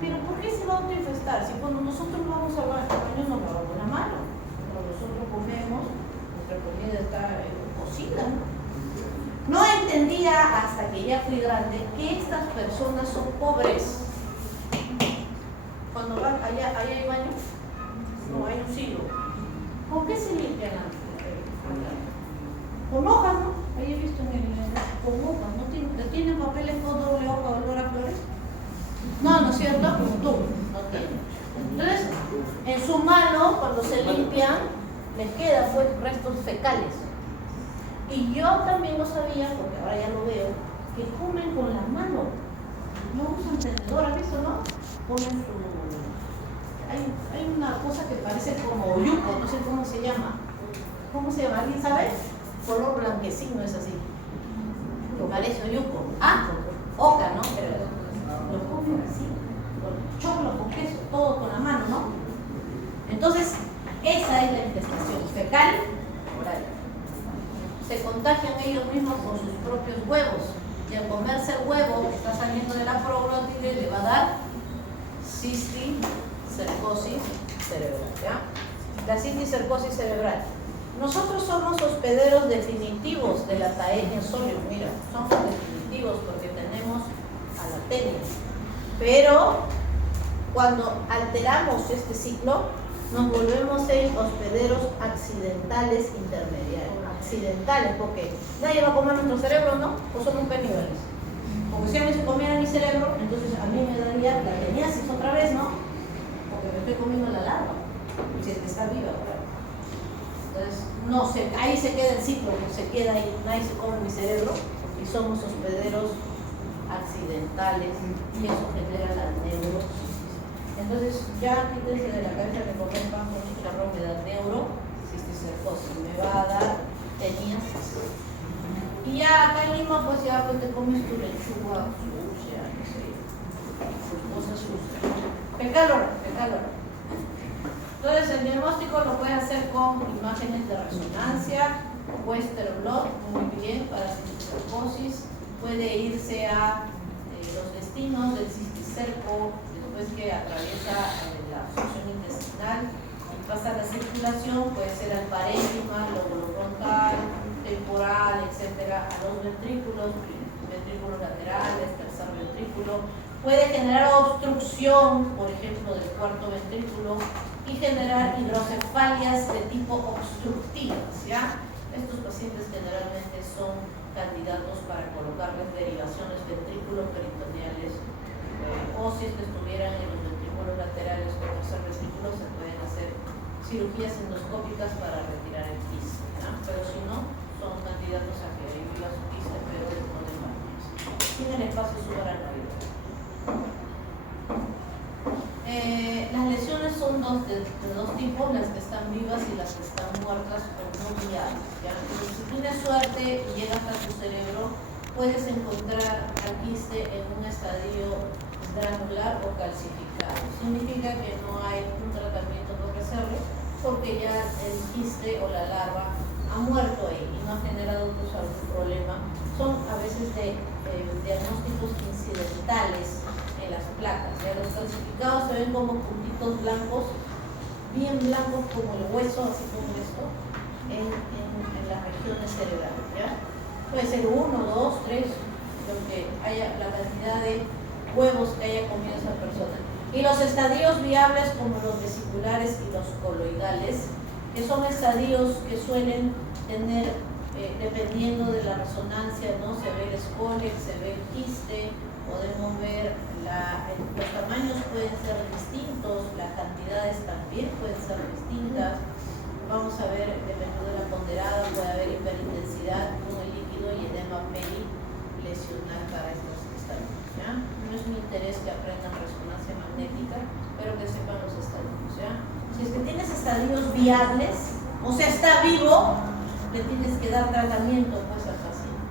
pero ¿por qué se va a autoinfestar? Si cuando nosotros vamos al baño nos lavamos la mano, cuando nosotros comemos, nuestra comida está cocida, ¿no? No entendía hasta que ya fui grande que estas personas son pobres. Cuando van allá hay baño, no hay un silo. ¿Con qué se limpian con hojas, ¿no? Ahí he visto con hojas, ¿no tienen papeles con doble hoja, olor a flores? No, ¿no es cierto? Tú, no tienes. Entonces, en su mano, cuando se limpian, les quedan pues restos fecales. Y yo también lo sabía, porque ahora ya lo veo, que comen con la mano. No usan tenedor, ¿has visto, no? Ponen su... Hay una cosa que parece como yuco, no sé cómo se llama. ¿Cómo se llama? ¿Alguien sabe? Color blanquecino es así. Parece yuco. Oca, ¿no? Pero lo comen así, con choclo, con queso, todo con la mano, ¿no? Entonces, esa es la infestación fecal oral. Se contagian ellos mismos con sus propios huevos. Y al comerse el huevo que está saliendo de la proglótide le va a dar cisticercosis cerebral, ¿ya? La cisticercosis cerebral. Nosotros somos hospederos definitivos de la Taenia solium, mira, somos definitivos porque tenemos a la tenia. Pero cuando alteramos este ciclo, nos volvemos hospederos accidentales intermediarios. Accidentales, porque nadie va a comer nuestro cerebro, ¿no? O somos caníbales. Porque si a mí se comiera mi cerebro, entonces a mí me daría la teniasis otra vez, ¿no? Porque me estoy comiendo la larva, si es que está viva, claro. Entonces, ahí se queda el ciclo, se queda ahí, nadie se come mi cerebro y somos hospederos accidentales y eso genera la neurosis. Entonces, ya quítense de la cabeza que comer pan con chicharrón me da neurocisticercosis, me va a dar teniasis. Y ya acá en Lima, pues ya te comes tu lechuga sucia, no sé, sus cosas sucias. Fecal oral. Entonces, el diagnóstico lo puede hacer con imágenes de resonancia, Western blot, muy bien, para cisticercosis. Puede irse a los destinos del cisticerco, después que atraviesa la función intestinal y pasa la circulación, puede ser al parénquima, lóbulo frontal, temporal, etcétera, a los ventrículos laterales, tercer ventrículo. Puede generar obstrucción, por ejemplo, del cuarto ventrículo y generar hidrocefalias de tipo obstructivas, ¿ya? Estos pacientes generalmente son candidatos para colocarles derivaciones ventrículo-peritoneales o si es que estuvieran en los ventrículos laterales o tercer ventrículo se pueden hacer cirugías endoscópicas para retirar el quiste, ¿ya? Pero si no, son candidatos a que viva su quiste, pero no de manos. Tienen espacio subaracnoidal. Las lesiones son de dos tipos, las que están vivas y las que están muertas o no guiadas, ¿ya? Entonces, si tienes suerte y llegas a tu cerebro, puedes encontrar al quiste en un estadio granular o calcificado. Significa que no hay un tratamiento por hacerle porque ya el quiste o la larva ha muerto ahí y no ha generado pues, algún problema. Son a veces de diagnósticos incidentales en las placas. Ya los calcificados se ven como puntitos blancos, bien blancos como el hueso, así como esto, en las regiones cerebrales. ¿Ya? Puede ser 1, 2, 3, lo que haya, la cantidad de huevos que haya comido esa persona. Y los estadios viables como los vesiculares y los coloidales, que son estadios que suelen tener, dependiendo de la resonancia, ¿no? Se ve el escólex, se ve el quiste, podemos ver los tamaños pueden ser distintos, las cantidades también pueden ser distintas. Vamos a ver, dependiendo de la ponderada, puede haber hiperintensidad con el líquido y edema perilesional para estos estadios. ¿Ya? No es mi interés que aprendan resonancia magnética, pero que sepan los estadios. ¿Ya? Si es que tienes estadios viables, o sea, está vivo, le tienes que dar tratamiento pues al paciente.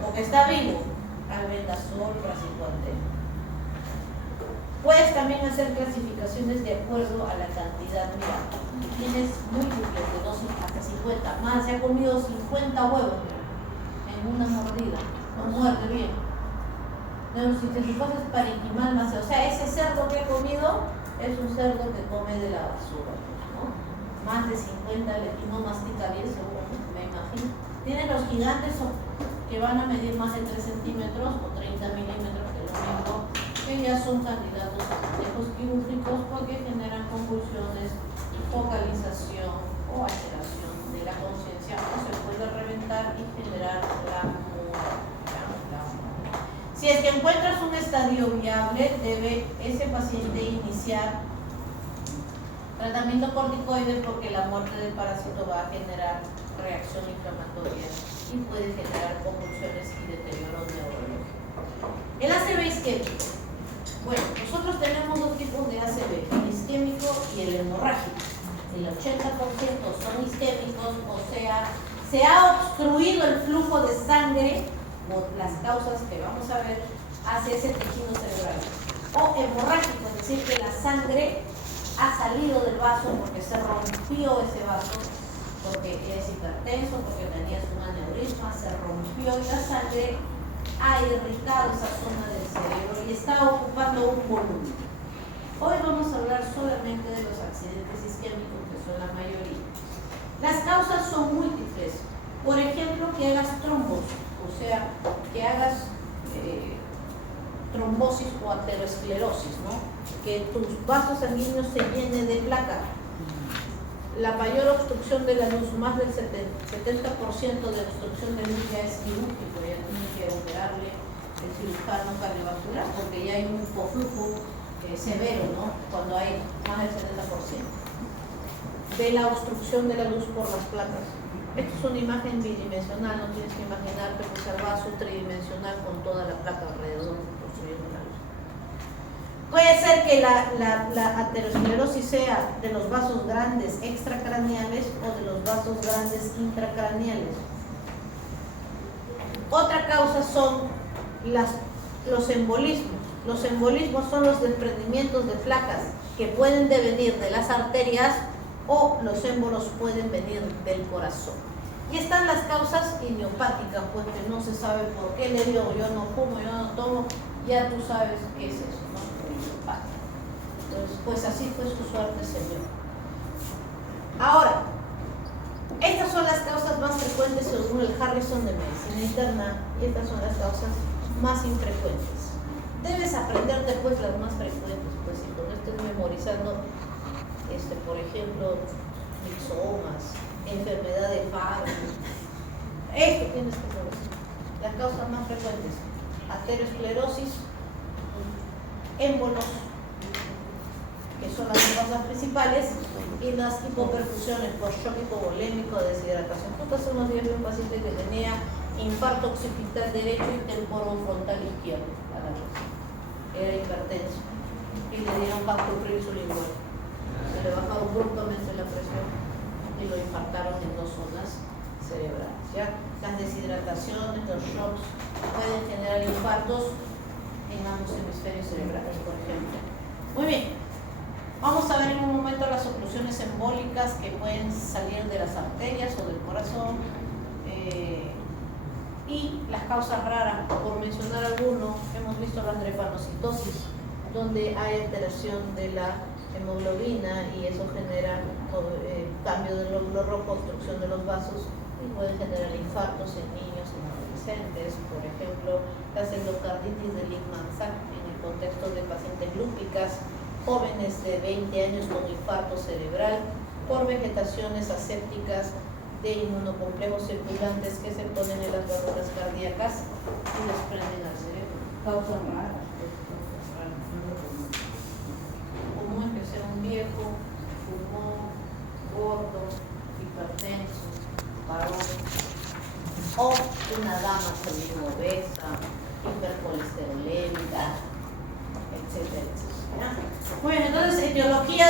Porque está vivo, albendazol, praziquantel. Puedes también hacer clasificaciones de acuerdo a la cantidad. Mira, tienes múltiples de 2 hasta 50. Más, se ha comido 50 huevos en una mordida. No muerde bien. Neurocitesicoses parenquimal más. O sea, ese cerdo que ha comido es un cerdo que come de la basura, ¿no? Más de 50 no mastica bien, seguro, me imagino. Tienes los gigantes que van a medir más de 3 centímetros o 30 milímetros, que es lo mismo, que ya son candidatos a manejos quirúrgicos porque generan convulsiones, focalización o alteración de la conciencia, o se puede reventar y generar la muerte. Si es que encuentras un estadio viable, debe ese paciente iniciar tratamiento corticoide porque la muerte del parásito va a generar reacción inflamatoria y puede generar convulsiones y deterioro neurológico. El ACV isquémico. Bueno, nosotros tenemos dos tipos de ACV, el isquémico y el hemorrágico. El 80% son isquémicos, o sea, se ha obstruido el flujo de sangre por las causas que vamos a ver hacia ese tejido cerebral. O hemorrágico, es decir, que la sangre ha salido del vaso porque se rompió ese vaso, porque es hipertenso, porque tenías un aneurisma, se rompió y la sangre ha irritado esa zona del cerebro y está ocupando un volumen. Hoy vamos a hablar solamente de los accidentes isquémicos, que son la mayoría. Las causas son múltiples. Por ejemplo, que hagas trombos, o sea, que hagas trombosis o aterosclerosis, ¿no? Que tus vasos sanguíneos se llenen de placa. La mayor obstrucción de la luz, más del 70% de obstrucción de luz ya es quirúrgico, ya tiene que operarle el cirujano cardiovascular porque ya hay un hipoflujo severo, ¿no? Cuando hay más del 70%. De la obstrucción de la luz por las placas. Esto es una imagen bidimensional, no tienes que imaginarte pues el vaso tridimensional con toda la placa alrededor obstruyendo la luz. Puede ser que la aterosclerosis sea de los vasos grandes extracraneales o de los vasos grandes intracraneales. Otra causa son los embolismos. Los embolismos son los desprendimientos de placas que pueden devenir de las arterias o los émbolos pueden venir del corazón. Y están las causas idiopáticas, pues que no se sabe por qué le dio, yo no fumo, yo no tomo, ya tú sabes qué es eso, ¿no? Idiopático. Entonces, pues así fue su suerte, Señor. Ahora, estas son las causas más frecuentes según el Harrison de Medicina Interna y estas son las causas más infrecuentes. Debes aprender después las más frecuentes, pues si no estés memorizando, por ejemplo, mixomas, enfermedad de Fabry. Esto tienes que saber. Las causas más frecuentes: aterosclerosis, émbolos, que son las causas principales, y las hipoperfusiones por shock hipovolémico, deshidratación. Justo hace unos días vi un paciente que tenía infarto occipital derecho y temporofrontal izquierdo a la vez. Era hipertenso y le dieron captopril sublingual. Se le bajaron bruscamente la presión y lo infartaron en 2 zonas cerebrales. ¿Ya? Las deshidrataciones, los shocks pueden generar infartos en ambos hemisferios cerebrales, por ejemplo. Muy bien, vamos a ver en un momento las oclusiones embólicas que pueden salir de las arterias o del corazón y las causas raras, por mencionar alguno, hemos visto la drepanocitosis, donde hay alteración de la hemoglobina y eso genera cambio del glóbulo rojo, obstrucción de los vasos y puede generar infartos en niños y adolescentes. Por ejemplo, las endocarditis de Lehmann-Sachs en el contexto de pacientes lúpicas, jóvenes de 20 años con infarto cerebral por vegetaciones asépticas de inmunocomplejos circulantes que se ponen en las válvulas cardíacas y desprenden al cerebro. Causas raras. Común es que sea un viejo, fumón, gordo, hipertenso, varón, o una dama también obesa, hipercolesterolémica, etcétera, etcétera. Muy bien, entonces etiología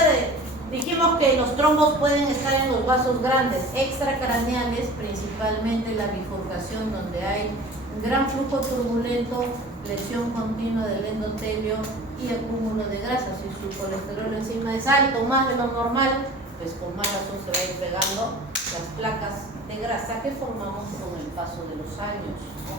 dijimos que los trombos pueden estar en los vasos grandes, extracraneales, principalmente la bifurcación donde hay un gran flujo turbulento, lesión continua del endotelio y acúmulo de grasa. Si su colesterol encima es alto, más de lo normal, pues con más razón se va a ir pegando las placas de grasa que formamos con el paso de los años.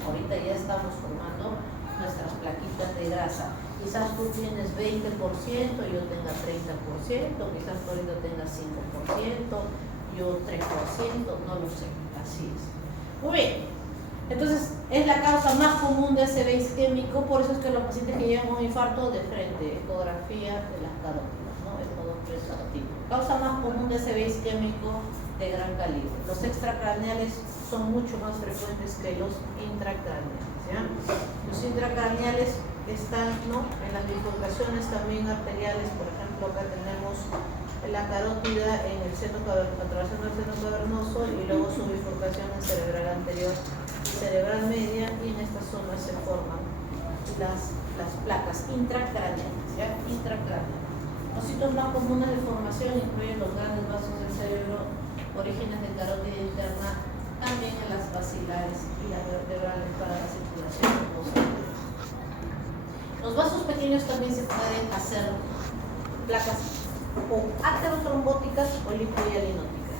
Ahorita ya estamos formando nuestras plaquitas de grasa. Quizás tú tienes 20%, yo tenga 30%, quizás tú ahorita tengas 5%, yo 3%, no lo sé, así es. Muy bien, entonces es la causa más común de ACV isquémico, por eso es que los pacientes que llevan un infarto de frente, ecografía de las carótidas, ¿no? Eco-Doppler carótido. Causa más común de ACV isquémico de gran calibre. Los extracraneales son mucho más frecuentes que los intracraneales, ¿ya? Los intracraneales están, ¿no?, en las bifurcaciones también arteriales. Por ejemplo, acá tenemos la carótida en el seno atravesando el seno cavernoso y luego su bifurcación en cerebral anterior y cerebral media, y en estas zonas se forman las placas intracraneales, ¿ya? Intracraneales. Los sitios más comunes de formación incluyen los grandes vasos del cerebro, orígenes de carótida interna, también en las bacilares y las vertebrales para la circulación posterior. Los vasos pequeños también se pueden hacer placas o aterotrombóticas o lipohialinóticas.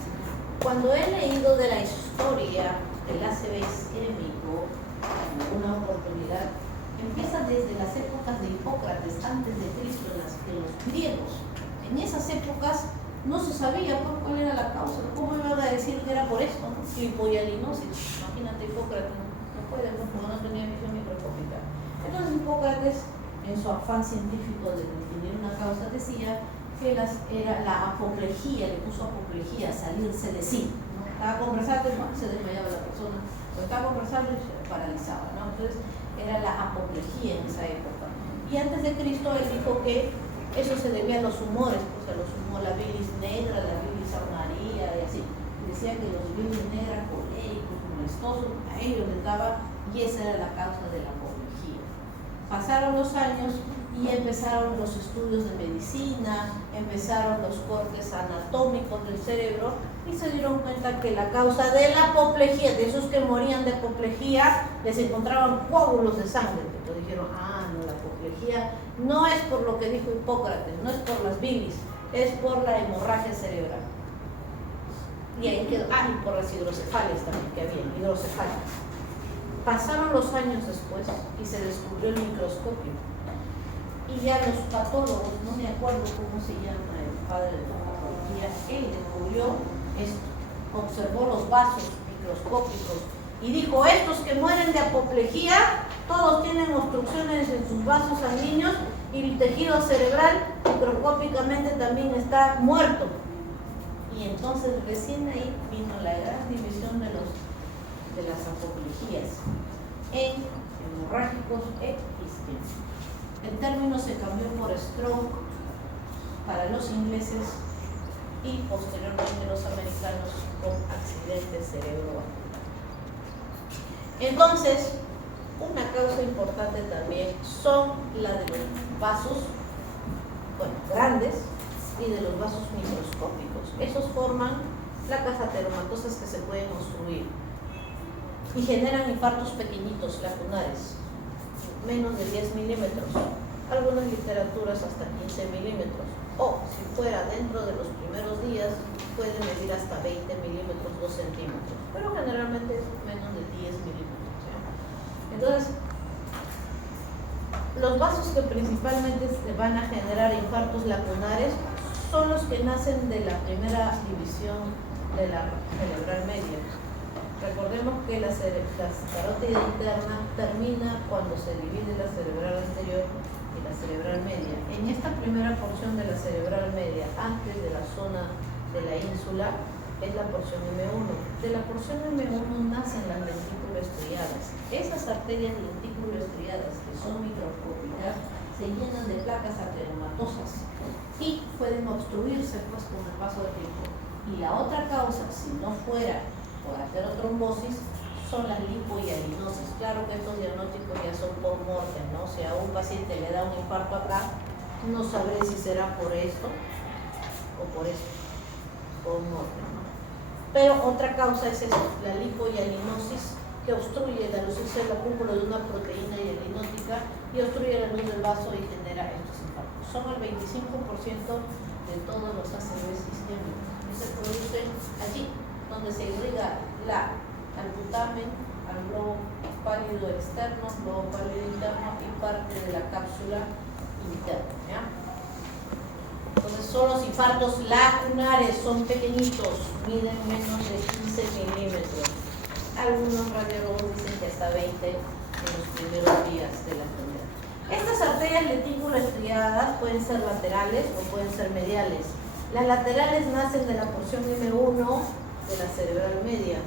Cuando he leído de la historia del ACV isquémico, en alguna oportunidad, empieza desde las épocas de Hipócrates, antes de Cristo, de los griegos. En esas épocas no se sabía cuál era la causa. ¿Cómo iban a decir que era por esto, ¿no? Lipohialinosis. Imagínate, Hipócrates no puede, ¿no? Porque no tenía visión microscópica. Entonces Hipócrates, en su afán científico de definir una causa, decía que era la apoplejía, le puso apoplejía, salirse de sí, ¿no? Estaba conversando, se desmayaba la persona, o estaba conversando y se paralizaba, ¿no? Entonces era la apoplejía en esa época. Y antes de Cristo él dijo que eso se debía a los humores, pues a los humores, la bilis negra, la bilis amarilla y así. Decía que los bilis negras, coléricos, molestosos, a ellos les daba, y esa era la causa de la apoplejía. Pasaron los años y empezaron los estudios de medicina, empezaron los cortes anatómicos del cerebro y se dieron cuenta que la causa de la apoplejía, de esos que morían de apoplejía, les encontraban coágulos de sangre. Entonces dijeron, no, la apoplejía no es por lo que dijo Hipócrates, no es por las bilis, es por la hemorragia cerebral. Y ahí quedó, y por las hidrocefalias también que había, hidrocefalia. Pasaron los años después y se descubrió el microscopio. Y ya los patólogos, no me acuerdo cómo se llama el padre de la patología, él descubrió esto, observó los vasos microscópicos y dijo, estos que mueren de apoplejía, todos tienen obstrucciones en sus vasos sanguíneos y el tejido cerebral microscópicamente también está muerto. Y entonces recién ahí vino la gran división de las apoplejías en hemorrágicos e isquémicos. El término se cambió por stroke para los ingleses y posteriormente los americanos con accidente cerebrovascular. Entonces, una causa importante también son la de los vasos, grandes, y de los vasos microscópicos. Esos forman placas ateromatosas que se pueden obstruir y generan infartos pequeñitos, lacunares. menos de 10 milímetros, algunas literaturas hasta 15 milímetros, o si fuera dentro de los primeros días, puede medir hasta 20 milímetros, 2 centímetros, pero generalmente es menos de 10 milímetros. ¿Ya? Entonces, los vasos que principalmente van a generar infartos lacunares son los que nacen de la primera división de la cerebral media. Recordemos que la carótida interna termina cuando se divide la cerebral anterior y la cerebral media. En esta primera porción de la cerebral media, antes de la zona de la ínsula, es la porción M1. De la porción M1 nacen las lentículas estriadas. Esas arterias lentículas estriadas, que son microscópicas, se llenan de placas arteriomatosas y pueden obstruirse pues con el paso del tiempo. Y la otra causa, si no fuera por aterotrombosis, son las lipohialinosis. Claro que estos diagnósticos ya son por morte, ¿no? Si a un paciente le da un infarto acá, no sabré si será por esto o por esto, por morte, ¿no? Pero otra causa es esto, la lipohialinosis, que obstruye la luz del cúpulo de una proteína hialinótica y obstruye la luz del vaso y genera estos infartos. Son el 25% de todos los ACVs sistémicos y se producen allí donde se irriga al putamen, al globo pálido externo, globo pálido interno y parte de la cápsula interna. ¿Ya? Entonces son los infartos lacunares, son pequeñitos, miden menos de 15 milímetros. Algunos radiólogos dicen que hasta 20 en los primeros días de la enfermedad. Estas arterias lentículas estriadas pueden ser laterales o pueden ser mediales. Las laterales nacen de la porción M1 de la cerebral media.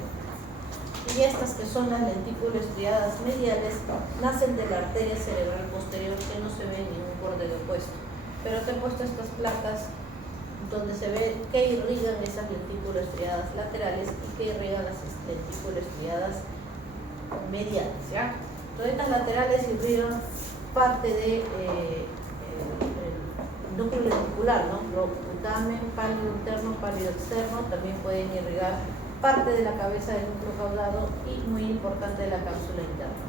Y estas que son las lentículas estriadas mediales nacen de la arteria cerebral posterior, que no se ve en ningún borde opuesto. Pero te he puesto estas placas donde se ve que irrigan esas lentículas estriadas laterales y que irrigan las lentículas estriadas mediales. ¿Ya? Entonces estas laterales irrigan parte de núcleo lenticular, ¿no? Putamen, pálido interno, pálido externo, también pueden irrigar parte de la cabeza del núcleo caudado y, muy importante, de la cápsula interna.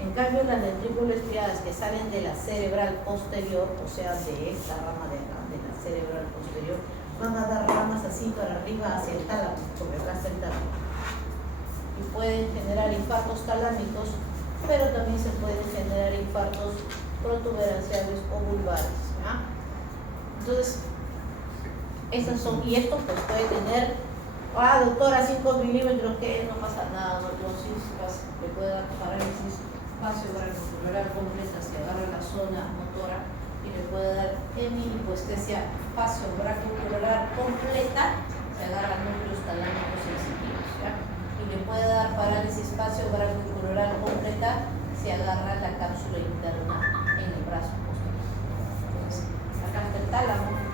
En cambio, las ventrículas estriadas que salen de la cerebral posterior, o sea, de esta rama de acá, de la cerebral posterior, van a dar ramas así para arriba hacia el tálamo, sobre acá está el tálamo. Y pueden generar infartos talámicos, pero también se pueden generar infartos protuberanciales o vulvares. ¿Ya? Entonces, esas son, y esto pues puede tener, doctora, 5 milímetros, que no pasa nada, no le puede dar parálisis facio-brachiocularal completa, se agarra la zona motora y le puede dar hemihipoestesia facio-brachiocularar completa, se agarra núcleos talámicos sensitivos, ¿ya? Y le puede dar parálisis facio-brachiocularar completa, se agarra la cápsula interna en el brazo posterior. Entonces, acá está el tálamo.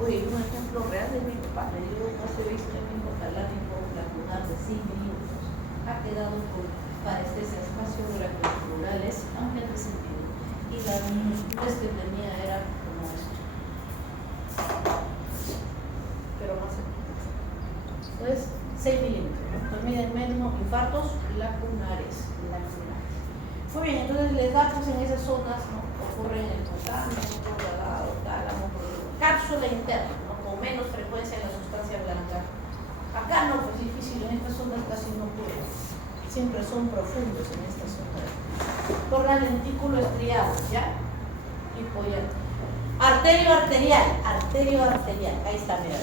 Oye, un ejemplo real de mi papá, le digo, no se ve isquémico talámico lacunar de 5 milímetros. Ha quedado con parestesias facio-brachioculares, aunque en sentido. Y la minusculez que tenía era como esto. Pero más aquí. Entonces, 6 milímetros. Entonces, miden menos infartos lacunares. Muy bien, entonces les da pues en esas zonas, ¿no? Ocurren en el putamen, tálamo, cápsula interna, ¿no? Con menos frecuencia en la sustancia blanca. Acá no, pues difícil, en estas zonas casi no ocurre. Siempre son profundos en estas zonas. Por la lentículo estriado, ¿ya? Arterio arterial, ahí está, mira.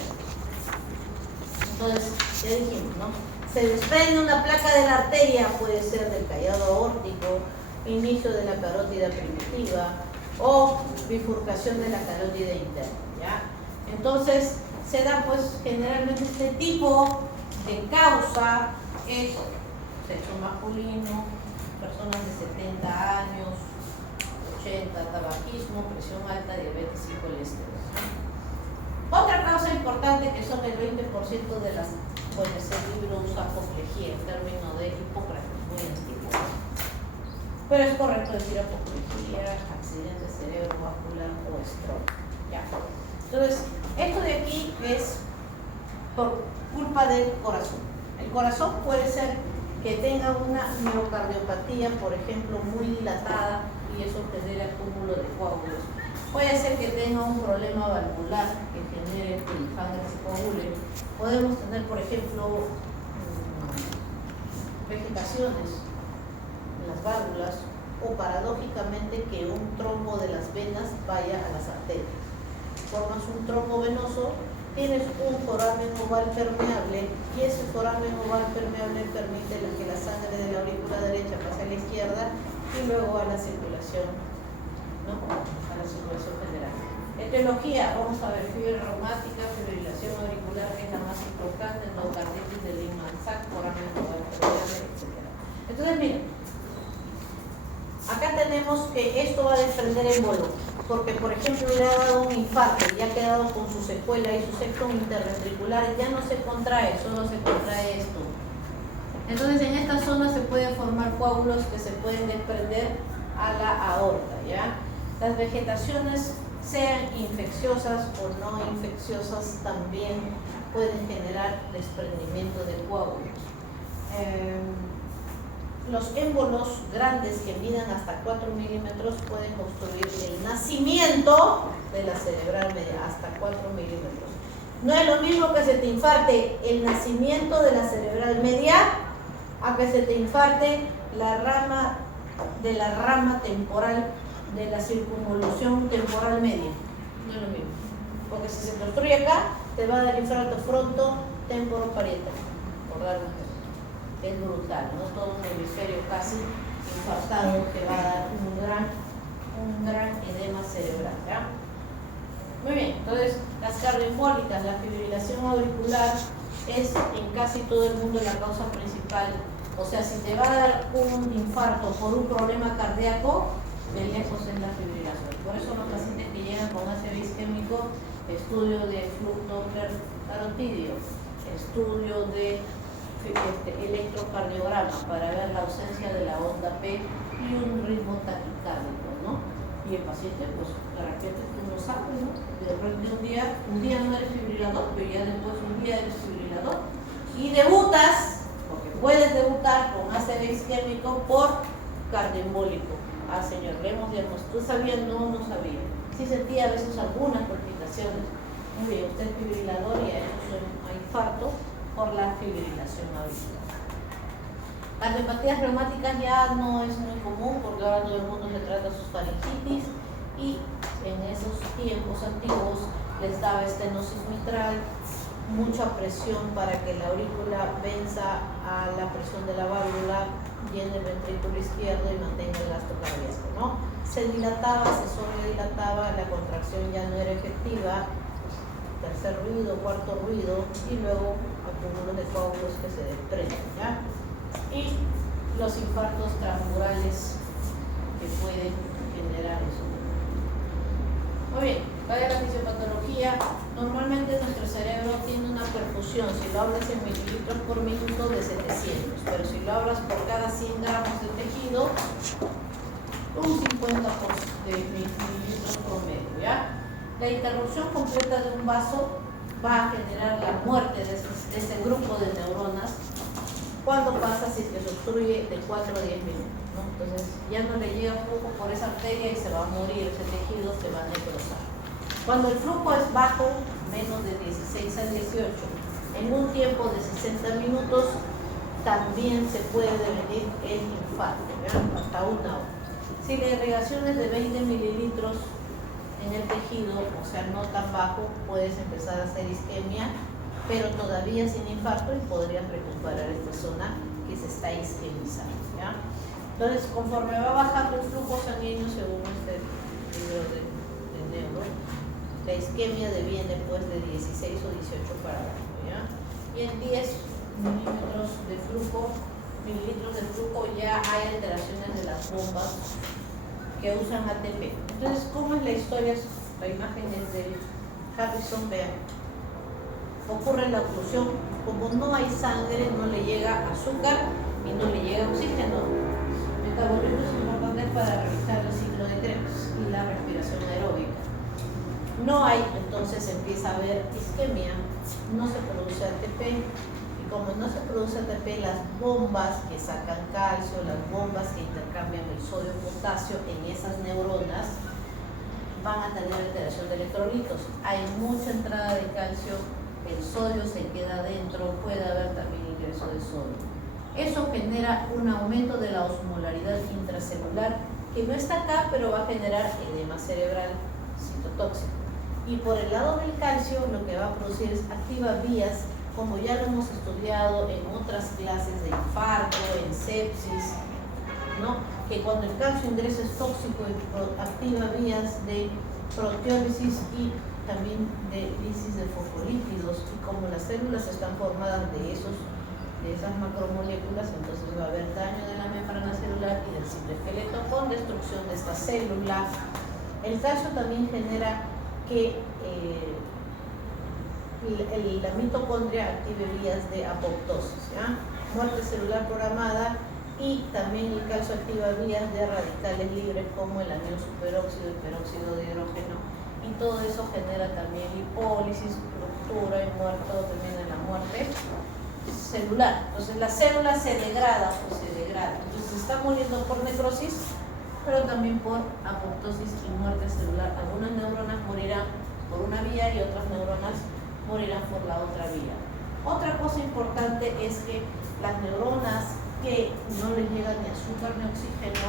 Entonces, ya dijimos, ¿no? Se desprende una placa de la arteria, puede ser del callado aórtico, inicio de la carótida primitiva o bifurcación de la carótida interna, ¿ya? Entonces, se da pues generalmente este tipo de causa es sexo masculino, personas de 70 años, 80, tabaquismo, presión alta, diabetes y colesterol. Otra causa importante que son el 20% de las, puede ser apoplejía, en términos de Hipócrates, muy antiguo. Pero es correcto decir apoplejía, accidente cerebrovascular o stroke. ¿Ya? Entonces, esto de aquí es por culpa del corazón. El corazón puede ser que tenga una miocardiopatía, por ejemplo, muy dilatada, y eso genere acúmulo de coágulos. Puede ser que tenga un problema valvular que genere que la sangre se coagule. Podemos tener, por ejemplo, vegetaciones en las válvulas, o paradójicamente que un trombo de las venas vaya a las arterias. Formas un trombo venoso, tienes un foramen oval permeable, y ese foramen oval permeable permite que la sangre de la aurícula derecha pase a la izquierda y luego a la circulación, ¿no? A la circulación general. Etiología, vamos a ver, fiebre reumática, fibrilación auricular, que es la más importante, endocarditis de Lehmann-Sachs, foramen oval permeable, etc. Entonces, miren, acá tenemos que esto va a desprender émbolo, porque por ejemplo le ha dado un infarto y ha quedado con su secuela y su septum interventricular ya no se contrae, solo se contrae esto. Entonces en esta zona se pueden formar coágulos que se pueden desprender a la aorta, ¿ya? Las vegetaciones, sean infecciosas o no infecciosas, también pueden generar desprendimiento de coágulos. Los émbolos grandes que midan hasta 4 milímetros pueden obstruir el nacimiento de la cerebral media, hasta 4 milímetros. No es lo mismo que se te infarte el nacimiento de la cerebral media a que se te infarte la rama temporal de la circunvolución temporal media. No es lo mismo. Porque si se te obstruye acá, te va a dar infarto fronto-temporoparietal, por dar un ejemplo. Es brutal, ¿no? Todo un hemisferio casi infartado que va a dar un gran edema cerebral, ¿ya? Muy bien, entonces las cardioembólicas, la fibrilación auricular es en casi todo el mundo la causa principal. O sea, si te va a dar un infarto por un problema cardíaco, de lejos es la fibrilación. Por eso los pacientes que llegan con ACV isquémico, estudio de flujo carotidio, estudio de electrocardiograma para ver la ausencia de la onda P y un ritmo taquicárdico, ¿no? Y el paciente, pues, de repente tú no sabes, ¿no? De repente un día no eres fibrilador, pero ya después un día eres fibrilador. Y debutas, porque puedes debutar con ACV isquémico por cardioembólico. Ah, señor, le hemos diagnosticado. ¿Tú sabías? No, no sabía. Sí sentía a veces algunas palpitaciones. Muy bien, usted es fibrilador y a eso a infarto por la fibrilación auricular. Las neumopatías reumáticas ya no es muy común porque ahora todo el mundo se trata sus faringitis, y en esos tiempos antiguos les daba estenosis mitral, mucha presión para que la aurícula venza a la presión de la válvula, llene el ventrículo izquierdo y mantenga el gasto cardíaco, ¿no? Se dilataba, se sobredilataba, la contracción ya no era efectiva, tercer ruido, cuarto ruido, y luego acúmulos de coágulos que se desprenden, ¿ya? Y los infartos transmurales que pueden generar eso. Muy bien, vaya la fisiopatología. Normalmente nuestro cerebro tiene una perfusión, si lo hablas en mililitros por minuto, de 700, pero si lo hablas por cada 100 gramos de tejido, un 50 de mililitros promedio, ¿ya? La interrupción completa de un vaso va a generar la muerte de ese grupo de neuronas cuando pasa, si es que se obstruye, de 4 a 10 minutos, ¿no? Entonces ya no le llega flujo por esa arteria y se va a morir, ese tejido se va a necrosar. Cuando el flujo es bajo, menos de 16 a 18, en un tiempo de 60 minutos, también se puede devenir el infarto, ¿verdad? Hasta una hora. Si la irrigación es de 20 mililitros en el tejido, o sea, no tan bajo, puedes empezar a hacer isquemia, pero todavía sin infarto, y podrías recuperar esta zona que se está isquemizando, ¿ya? Entonces, conforme va bajando el flujo sanguíneo, según este libro de neuro, la isquemia deviene pues de 16 o 18 para abajo, ¿ya? Y en 10 mililitros de flujo ya hay alteraciones de las bombas que usan ATP. Entonces, ¿cómo es la historia? La imagen es de Harrison, vean. Ocurre la oclusión, como no hay sangre, no le llega azúcar y no le llega oxígeno. El metabolismo es importante para realizar el ciclo de Krebs y la respiración aeróbica. No hay, entonces empieza a haber isquemia, no se produce ATP, y como no se produce ATP, las bombas que sacan calcio, las bombas que intercambian el sodio-potasio en esas neuronas van a tener alteración de electrolitos. Hay mucha entrada de calcio, el sodio se queda adentro, puede haber también ingreso de sodio. Eso genera un aumento de la osmolaridad intracelular que no está acá, pero va a generar edema cerebral citotóxico. Y por el lado del calcio, lo que va a producir es activa vías, como ya lo hemos estudiado en otras clases de infarto, en sepsis, ¿no? Que cuando el calcio ingresa es tóxico y activa vías de proteólisis y también de lisis de fosfolípidos, y como las células están formadas de esas macromoléculas, entonces va a haber daño de la membrana celular y del citoesqueleto con destrucción de esta célula. El calcio también genera que la mitocondria active vías de apoptosis, ¿ya? Muerte celular programada, y también el calcio activa vías de radicales libres como el anillo superóxido, el peróxido de hidrógeno, y todo eso genera también lipólisis, ruptura y muerte, también en la muerte celular. Entonces la célula se degrada, entonces se está muriendo por necrosis, pero también por apoptosis y muerte celular. Algunas neuronas morirán por una vía y otras neuronas morirán por la otra vía. Otra cosa importante es que las neuronas que no les llega ni azúcar ni oxígeno,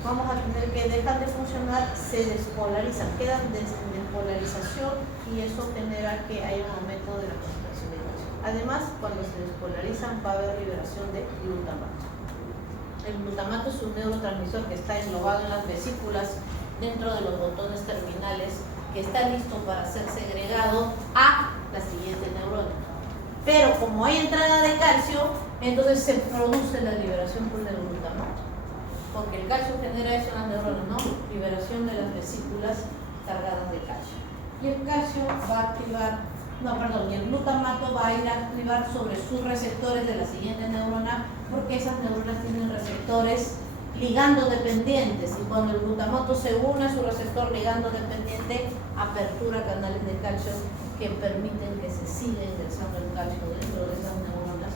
vamos a tener que dejar de funcionar, se despolarizan, quedan en despolarización, y eso genera que haya un aumento de la concentración de calcio. Además, cuando se despolarizan va a haber liberación de glutamato. El glutamato es un neurotransmisor que está englobado en las vesículas dentro de los botones terminales, que está listo para ser segregado a la siguiente neurona. Pero como hay entrada de calcio, entonces se produce la liberación por el glutamato, porque el calcio genera eso en las neuronas, ¿no? Liberación de las vesículas cargadas de calcio. Y el calcio va a activar, y el glutamato va a ir a activar sobre sus receptores de la siguiente neurona, porque esas neuronas tienen receptores ligando dependientes, y cuando el glutamato se une a su receptor ligando dependiente, apertura canales de calcio que permiten que se siga ingresando el calcio dentro de esas neuronas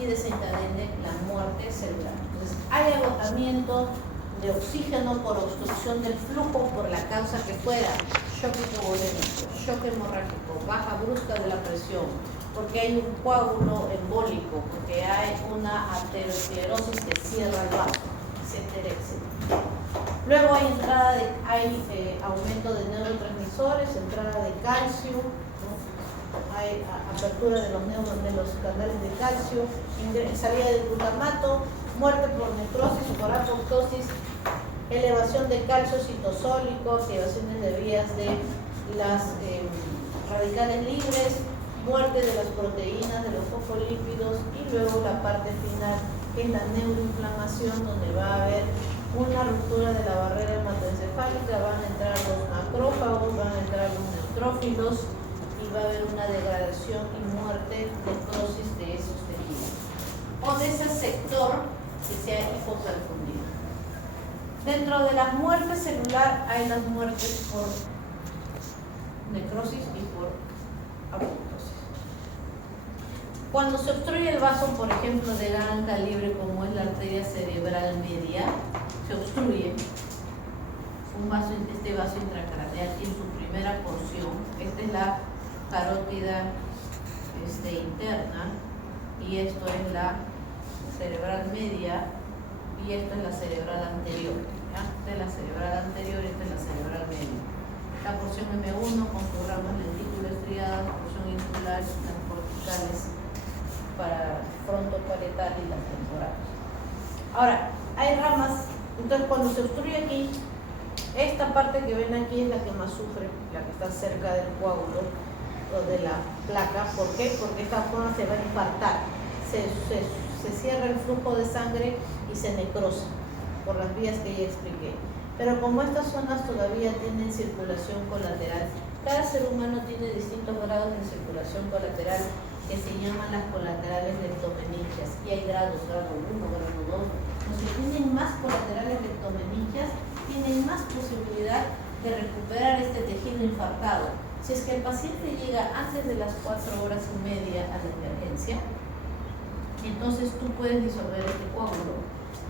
y desencadene la muerte celular. Entonces, hay agotamiento de oxígeno por obstrucción del flujo por la causa que fuera: shock hipovolémico, shock hemorrágico, baja brusca de la presión, porque hay un coágulo embólico, porque hay una arteriosclerosis que cierra el vaso, etcétera, etcétera. Luego hay aumento de neurotransmisores, entrada de calcio, ¿no? Hay apertura de los canales de calcio, salida de glutamato, muerte por necrosis, por apoptosis, elevación de calcio citosólico, activaciones de vías de las radicales libres, muerte de las proteínas, de los fosfolípidos, y luego la parte final, que es la neuroinflamación, donde va a haber una ruptura de la barrera hematoencefálica, van a entrar los macrófagos, van a entrar los neutrófilos, y va a haber una degradación y muerte, necrosis de esos tejidos, o de ese sector que se ha hipoperfundido. Dentro de la muerte celular hay las muertes por necrosis y por apoptosis. Cuando se obstruye el vaso, por ejemplo, de gran calibre, como es la arteria cerebral media, se obstruye este vaso intracraneal en su primera porción. Esta es la carótida interna, y esto es la cerebral media, y esto es la cerebral anterior, ¿ya? Esta es la cerebral anterior, esta es la cerebral media. La porción M1 con sus ramas lentículas estriadas, porción insular y las corticales para frontopaletal y las temporales. Ahora, hay ramas, entonces cuando se obstruye aquí, esta parte que ven aquí es la que más sufre, la que está cerca del coágulo o de la placa. ¿Por qué? Porque esta zona se va a infartar, se cierra el flujo de sangre y se necrosa por las vías que ya expliqué. Pero como estas zonas todavía tienen circulación colateral, cada ser humano tiene distintos grados de circulación colateral que se llaman las colaterales leptomeningias, y hay grados, grado 1, grado 2. Los que tienen más colaterales leptomeningias tienen más posibilidad de recuperar este tejido infartado. Si es que el paciente llega antes de las 4 horas y media a la emergencia, entonces tú puedes disolver este coágulo,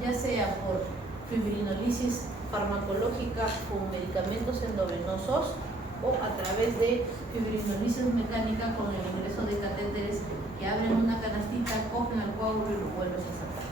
ya sea por fibrinolisis farmacológica con medicamentos endovenosos o a través de fibrinolisis mecánica con el ingreso de catéteres que abren una canastita, cogen el coágulo y lo vuelves a sacar.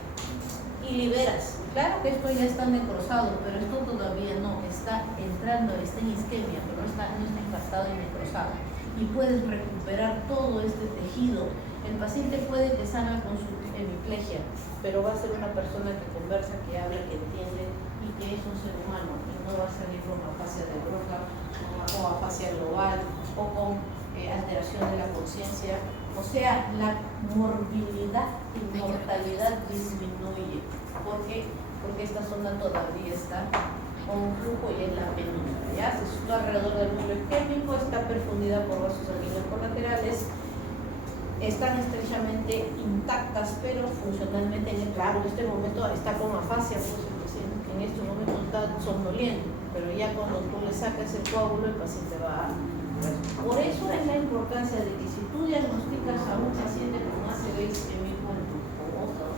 Y liberas. Claro que esto ya está necrosado, pero esto todavía no está entrando, está en isquemia, pero no está impactado y necrosado. Y puedes recuperar todo este tejido. El paciente puede que salga con su hemiplegia, pero va a ser una persona que conversa, que habla, que entiende y que es un ser humano y no va a salir con afasia de Broca o afasia global o con alteración de la conciencia. O sea, la morbilidad y mortalidad disminuye. ¿Por qué? Porque esta zona todavía está con un flujo y es la penumbra. ¿Ya? Se sitúa alrededor del núcleo isquémico, está perfundida por vasos sanguíneos colaterales, están estrechamente intactas, pero funcionalmente, claro, en este momento está con afasia, pues el paciente en este momento está somnoliento, pero ya cuando tú le sacas el coágulo, el paciente va a... Por eso es la importancia de que si tú diagnosticas a un paciente con ACV isquémico en tu foto,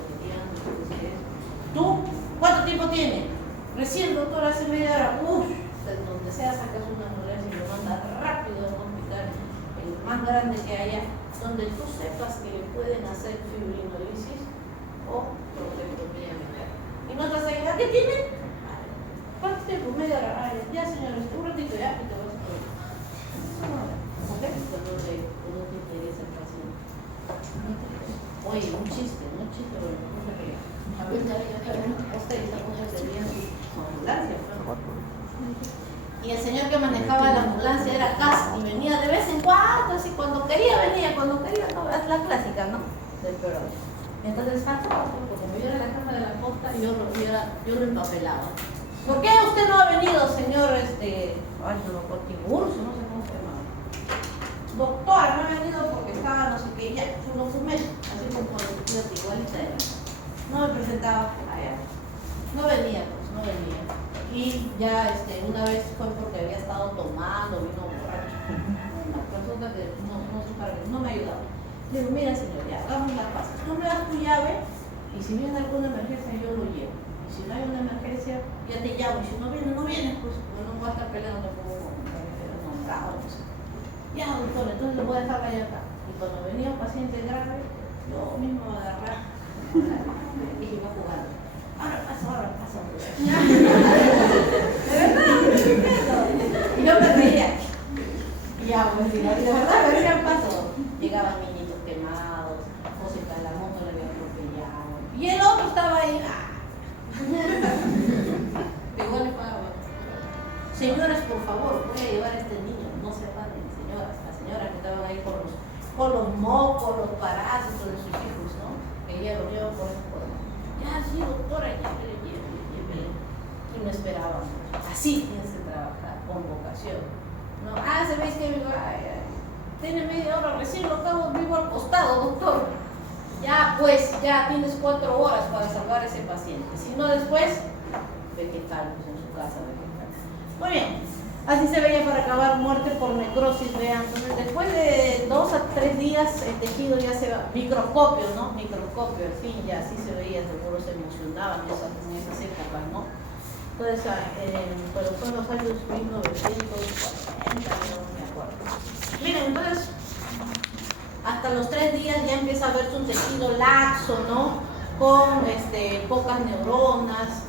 ¿tú cuánto tiempo tiene? Recién, doctor, hace media hora, donde sea sacas una ambulancia y lo mandas rápido al hospital, el más grande que haya, donde tú sepas que le pueden hacer fibrinolisis o prostatectomía mecánica. Y no te hacen, ¿qué tienen? ¿Cuánto tiempo? Media hora. Ya, señores, un ratito ya y te vas a poner. No te interesa el paciente. Oye, un chiste, bueno, no se ría. A ver, usted está con su ambulancia, ¿no? Y el señor que manejaba la ambulancia era CAS y venía de vez en cuando, así cuando quería venía, cuando quería no, es la clásica, ¿no? Del Perú. Entonces, como yo era la jefa de la posta, yo lo empapelaba. ¿Por qué usted no ha venido, señor, no me acuerdo, Tiburcio, no sé cómo se llama? Doctor, no ha venido porque estaba no sé qué, ya, lo fumé, así como cuando igualita era. No me presentaba, no venía, pues, no venía. Y ya una vez fue porque había estado tomando, vino borracho. Una persona que no me ayudaba. Le digo, mira señor, ya, hagamos la paz. Tú me das tu llave y si viene alguna emergencia yo lo llevo. Y si no hay una emergencia, ya te llamo. Y si no viene, pues no voy a estar peleando tampoco con el nombrado. Pues. Ya, doctor, entonces le voy a dejar la llave acá. Y cuando venía un paciente grave, yo mismo me agarraba y iba jugando. Ahora pasa. De verdad, y yo me reía. Y ya, pues, de verdad, me hacían paso. Llegaban niñitos quemados, o se la moto le había atropellado. Y el otro estaba ahí. Igual le pagaba. Señoras, por favor, voy a llevar a este niño. No se paren, señoras. Las señoras que estaban ahí con los mocos, los parásitos de sus hijos, ¿no? Que ella los lleva por eso. Ya, sí, doctora, ya que le lleve. Y no esperaba. Así tienes que trabajar, con vocación. ¿No? Se veis que tiene media hora, recién lo acabo vivo al costado, doctor. Ya, pues, ya tienes 4 horas para salvar a ese paciente. Si no, después, vegetal, pues en su casa, vegetal. Muy bien. Así se veía para acabar muerte por necrosis, vean. Entonces, después de 2 a 3 días, el tejido ya se va, microscopio, ¿no? Microscopio, al fin, ya así se veía, seguro se emocionaban en esas épocas, ¿no? Entonces, pero fue en los años 1940, no me acuerdo. Miren, entonces, hasta los 3 días ya empieza a verse un tejido laxo, ¿no? Con pocas neuronas,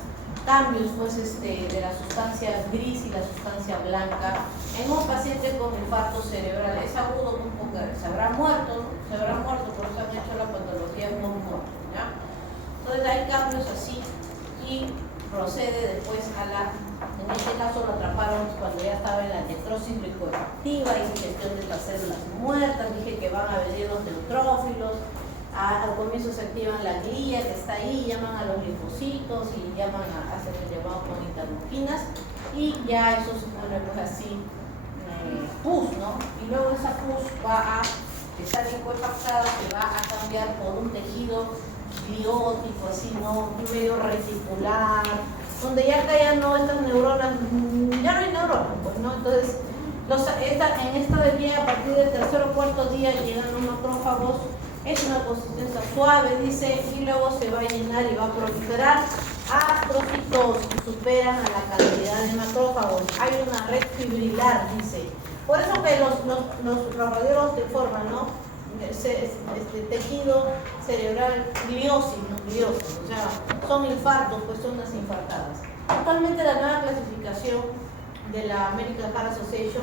cambios pues de la sustancia gris y la sustancia blanca en un paciente con infarto cerebral. Es agudo, un poco, se habrá muerto, por eso han hecho la patología por muerto, ¿ya? Entonces hay cambios así y procede después en este caso lo atraparon cuando ya estaba en la necrosis lipoactiva, ingestión de las células muertas, dije que van a venir los neutrófilos. Al comienzo se activan la glía que está ahí, llaman a los linfocitos y hacen el llamado con interleuquinas y ya eso se pone pues así pus, ¿no? Y luego esa pus va a estar impactada, se va a cambiar por un tejido biótico, así, ¿no? Medio reticular, donde ya acá ya no, estas neuronas, ya no hay neuronas, pues, ¿no? Entonces En esta de vía, a partir del tercer o cuarto día llegan los macrófagos. Es una consistencia suave, dice, y luego se va a llenar y va a proliferar astrocitos que superan a la cantidad de macrófagos. Hay una red fibrilar, dice. Por eso que los radiólogos te informan, ¿no? Tejido cerebral gliosis, ¿no? Gliosis, o sea, son infartos, pues son las infartadas. Actualmente la nueva clasificación de la American Heart Association,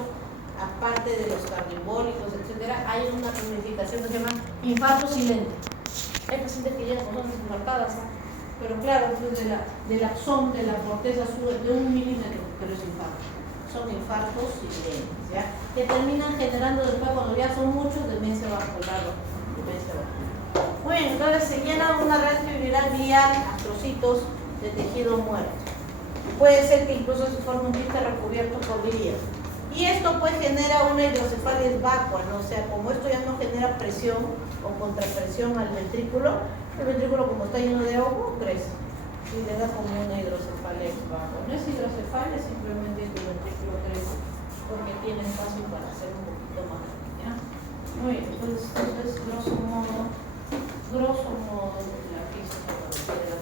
aparte de los cardioembólicos, etcétera, hay una clasificación que se llama infarto silente. Hay pacientes que llegan con zonas infartadas, ¿no? Pero claro, pues del axón de la corteza sube de 1 milímetro, pero es infarto. Son infartos silentes, ¿ya? Que terminan generando después, cuando ya son muchos, demencia vascular. Muy bien, entonces se llena una red fibrilar vial, astrocitos de tejido muerto. Puede ser que incluso se forme un quiste recubierto por vilía. Y esto pues genera una hidrocefalia vacua, ¿no? O sea, como esto ya no genera presión o contrapresión al ventrículo, el ventrículo como está lleno de agua, crece. Y le da como una hidrocefalia vacua. No es hidrocefalia, simplemente que el ventrículo crece porque tiene espacio para hacer un poquito más. ¿Ya? Muy bien, entonces grosso modo, la física de la